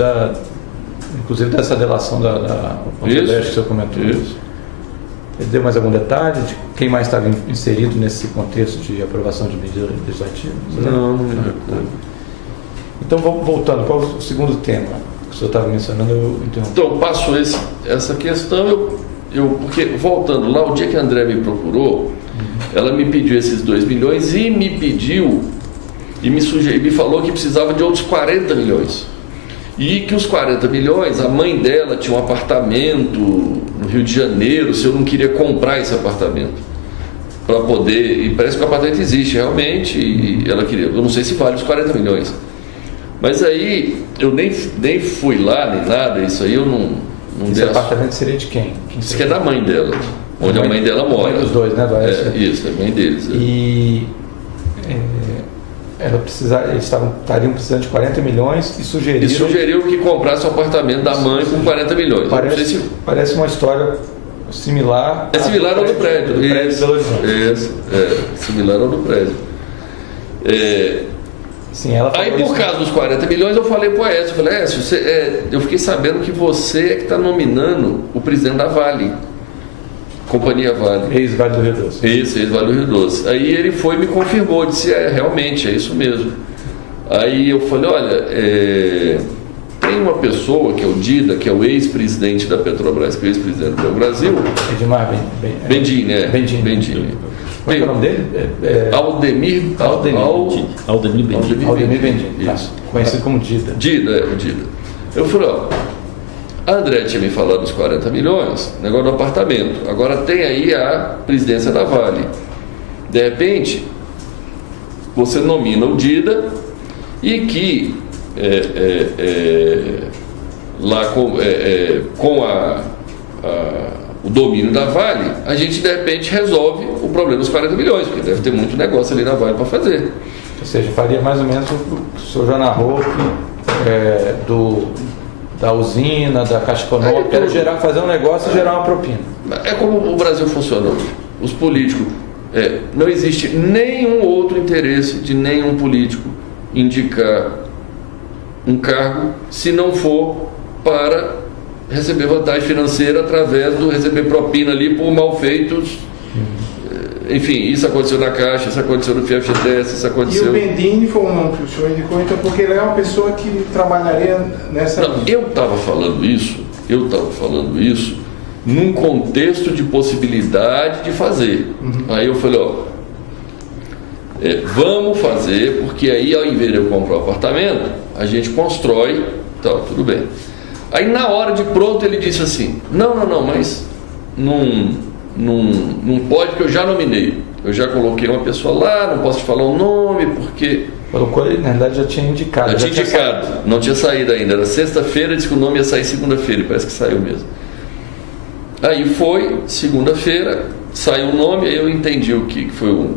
inclusive dessa delação da Odebrecht que o senhor comentou. Isso. Ele deu mais algum detalhe de quem mais estava inserido nesse contexto de aprovação de medida legislativa? Não. Então, voltando para o segundo tema que o senhor estava mencionando, eu interrompi. Então, passou essa questão, porque voltando lá, o dia que a André me procurou, ela me pediu esses 2 milhões e me pediu, e me falou que precisava de outros 40 milhões. E que os 40 milhões, a mãe dela tinha um apartamento no Rio de Janeiro, se eu não queria comprar esse apartamento para poder, e parece que o apartamento existe realmente, e ela queria, eu não sei se vale os 40 milhões. Mas aí, eu nem fui lá, nem nada, isso aí eu não Esse apartamento seria de quem? Isso que é da mãe dela, onde a mãe dela mora. Mãe dos dois, né? Isso, é a mãe deles. E eles estariam precisando de 40 milhões e sugeriram que comprasse o apartamento da mãe com 40 milhões. Parece uma história similar. É similar ao do prédio. Do prédio de Belo Horizonte. Similar ao do prédio. Sim, ela falou aí, por causa dos 40 milhões, eu falei para o Écio, eu fiquei sabendo que você é que está nominando o presidente da Vale. Companhia Vale. Ex-Vale do Rio Doce. Isso, ex-Vale do Rio Doce. Aí ele foi e me confirmou, disse, realmente, é isso mesmo. Aí eu falei, olha, tem uma pessoa que é o Dida, que é o ex-presidente da Petrobras, que é o ex-presidente do Brasil. Edmar Bendini, né? Bendini. Qual é o nome dele? Aldemir Bendini. Isso. Conhecido como Dida. O Dida. Eu falei, a André tinha me falado dos 40 milhões, negócio do apartamento. Agora tem aí a presidência da Vale. De repente, você nomina o Dida e que lá com o domínio da Vale, a gente de repente resolve o problema dos 40 milhões, porque deve ter muito negócio ali na Vale para fazer. Ou seja, faria mais ou menos o que o senhor já narrou da usina, da Caixa Econômica, era fazer um negócio e gerar uma propina. É como o Brasil funciona hoje. Os políticos, não existe nenhum outro interesse de nenhum político indicar um cargo se não for para receber vantagem financeira através do receber propina ali por malfeitos. Enfim, isso aconteceu na Caixa, isso aconteceu no FGTS, isso aconteceu... E o Bendini foi um nome que o senhor indicou, então, porque ele é uma pessoa que trabalharia nessa... Não, eu estava falando isso num contexto de possibilidade de fazer. Aí eu falei, vamos fazer, porque aí ao invés de eu comprar um apartamento, a gente constrói, tal, tudo bem. Aí na hora de pronto ele disse assim, não, mas não pode, porque eu já nominei. Eu já coloquei uma pessoa lá, não posso te falar o nome, porque... Colocou ele, na verdade já tinha indicado. Já tinha indicado, não tinha saído ainda. Era sexta-feira, disse que o nome ia sair segunda-feira, parece que saiu mesmo. Aí foi, segunda-feira, saiu o nome, aí eu entendi o que foi o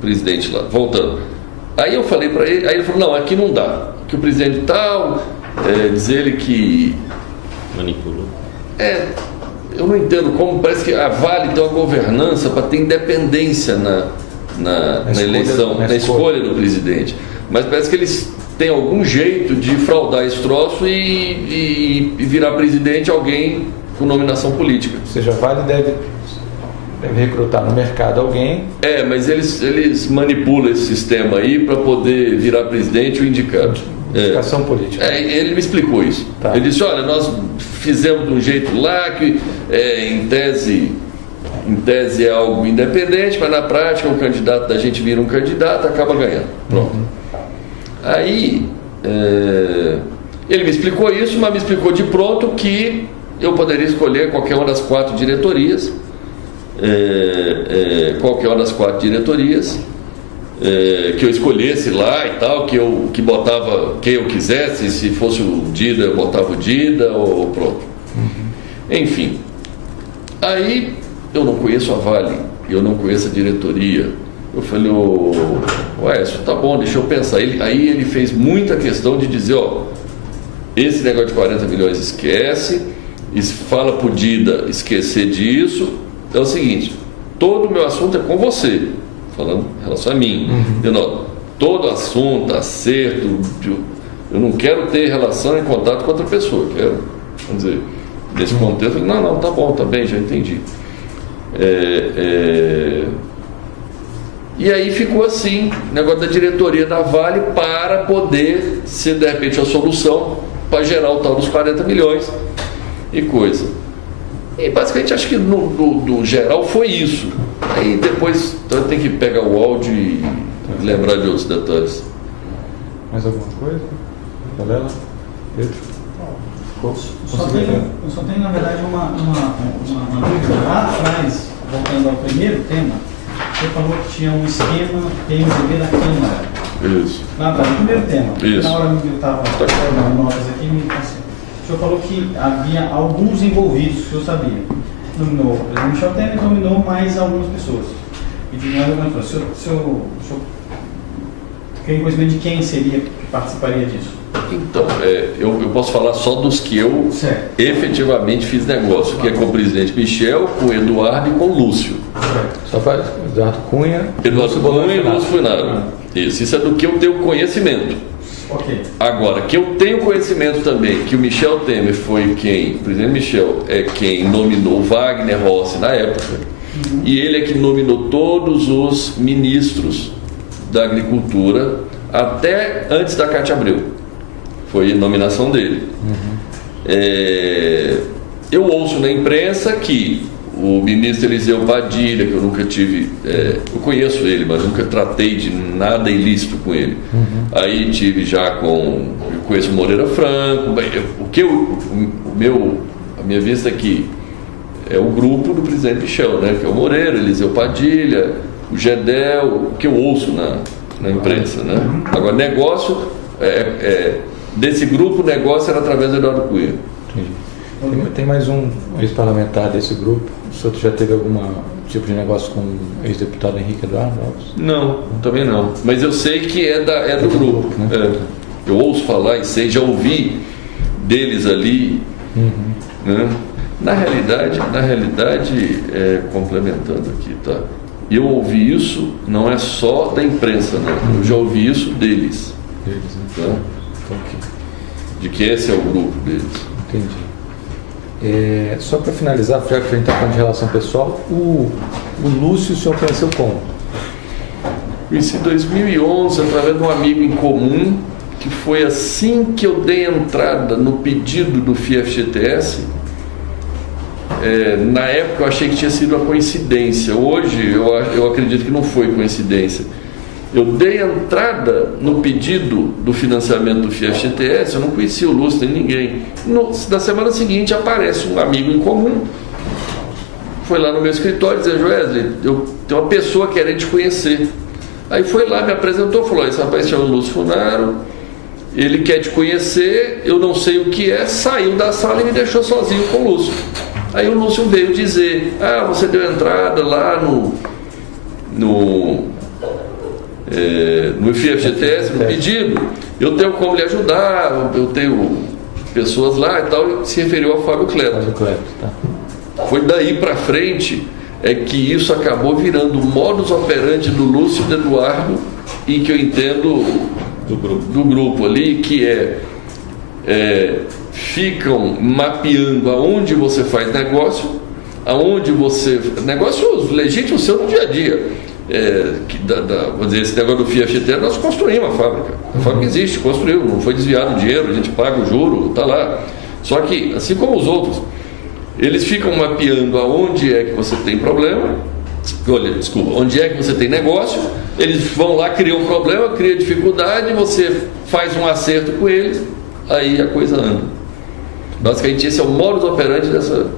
presidente lá, voltando. Aí eu falei para ele, aí ele falou, não, aqui não dá, que o presidente tal, diz ele que... Manipulou. Eu não entendo como, parece que a Vale tem uma governança para ter independência na eleição, na escolha do presidente. Mas parece que eles têm algum jeito de fraudar esse troço e virar presidente alguém com nominação política. Ou seja, a Vale deve recrutar no mercado alguém. Mas eles manipulam esse sistema aí para poder virar presidente ou indicado. Indicação política. Ele me explicou isso. Tá. Ele disse, olha, nós fizemos de um jeito lá que em tese é algo independente, mas na prática o candidato da gente vira um candidato, acaba ganhando. Pronto. Aí ele me explicou isso, mas me explicou de pronto que eu poderia escolher qualquer uma das 4 diretorias, que eu escolhesse lá e tal, que botava quem eu quisesse, se fosse o Dida, eu botava o Dida, ou pronto. Enfim, aí eu não conheço a Vale, eu não conheço a diretoria. Eu falei, isso tá bom, deixa eu pensar. Aí ele fez muita questão de dizer, esse negócio de 40 milhões esquece, fala pro Dida esquecer disso. É o seguinte, todo o meu assunto é com você, falando em relação a mim. Todo assunto, acerto, eu não quero ter relação e contato com outra pessoa, quero, vamos dizer, nesse contexto, eu falei, não, tá bom, tá bem, já entendi. E aí ficou assim, o negócio da diretoria da Vale para poder ser de repente a solução para gerar o tal dos 40 milhões e coisa. E basicamente acho que no geral foi isso. Aí depois tem que pegar o áudio e lembrar de outros detalhes. Mais alguma coisa? Galela? Pedro? Só tenho na verdade uma dúvida. Lá atrás, voltando ao primeiro tema, você falou que tinha um esquema PMDB da Câmara. Isso. Lá atrás, no primeiro tema. Isso. Na hora que eu estava pegando notas aqui, me passei. O senhor falou que havia alguns envolvidos, que o senhor sabia. Nominou o presidente Michel Temer, nominou mais algumas pessoas. E de mais algumas pessoas. O senhor tem conhecimento de quem seria que participaria disso? Então, eu posso falar só dos que eu efetivamente fiz negócio, que é com o presidente Michel, com o Eduardo e com o Lúcio. Só faz Eduardo Cunha e Lúcio Funaro. Isso é do que eu tenho conhecimento. Okay. Agora, que eu tenho conhecimento também que o Michel Temer foi o presidente Michel é quem nominou Wagner Rossi na época, e ele é que nominou todos os ministros da Agricultura até antes da Cátia Abreu. Foi a nominação dele. Eu ouço na imprensa que o ministro Eliseu Padilha, que eu nunca tive, eu conheço ele, mas nunca tratei de nada ilícito com ele. Aí tive já eu conheço o Moreira Franco, a minha vista aqui é o grupo do presidente Michel, né, que é o Moreira, Eliseu Padilha, o Gedel, o que eu ouço na imprensa, né? Agora, negócio, desse grupo, o negócio era através do Eduardo Cunha. Entendi. Tem mais um ex-parlamentar desse grupo? O senhor já teve algum tipo de negócio com o ex-deputado Henrique Eduardo Alves? Não, também não. Mas eu sei que é do grupo. Né? Eu ouço falar e sei, já ouvi deles ali. Né? Na realidade, complementando aqui, tá? Eu ouvi isso, não é só da imprensa, né? Eu já ouvi isso deles. Deles, né? Tá? De que esse é o grupo deles. Entendi. Só para finalizar, já que a gente está falando de relação pessoal, o Lúcio o senhor conheceu como? Conheci em 2011 através de um amigo em comum, que foi assim que eu dei entrada no pedido do FIFGTS. Na época eu achei que tinha sido uma coincidência, hoje eu acredito que não foi coincidência. Eu dei entrada no pedido do financiamento do FIFGTS, eu não conhecia o Lúcio nem ninguém. Na semana seguinte aparece um amigo em comum, foi lá no meu escritório e disse: Wesley, eu tenho uma pessoa querendo te conhecer. Aí foi lá, me apresentou, falou: esse rapaz chama Lúcio Funaro, ele quer te conhecer, eu não sei o que é, saiu da sala e me deixou sozinho com o Lúcio. Aí o Lúcio veio dizer: você deu entrada lá no FIFGTS, no pedido, eu tenho como lhe ajudar, eu tenho pessoas lá e tal, e se referiu ao Fábio Cleto. Tá. Foi daí para frente que isso acabou virando o modus operandi do Lúcio e do Eduardo, e que eu entendo do grupo ali, que ficam mapeando aonde você faz negócio, negócios legítimos seu no dia a dia. Vamos dizer, esse negócio do FIFGTS, nós construímos a fábrica. A fábrica existe, construiu, não foi desviado o dinheiro, a gente paga o juro, está lá. Só que, assim como os outros, eles ficam mapeando aonde é que você tem problema, onde é que você tem negócio, eles vão lá, criam um problema, criam dificuldade, você faz um acerto com eles, aí a coisa anda. Basicamente esse é o modus operandi dessa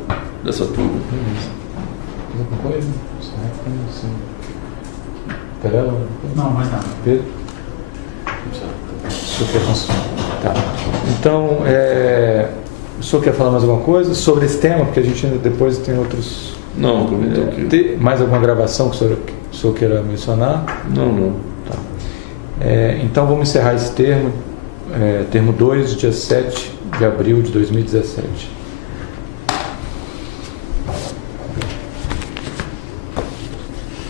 turma. Alguma coisa? Perela? Não, mais nada. Pedro? Tá. Então, o senhor quer falar mais alguma coisa sobre esse tema? Porque a gente ainda depois tem outros... Não, provavelmente. Tem mais alguma gravação que o senhor queira mencionar? Não. Tá. Então vamos encerrar esse termo 2, dia 7 de abril de 2017.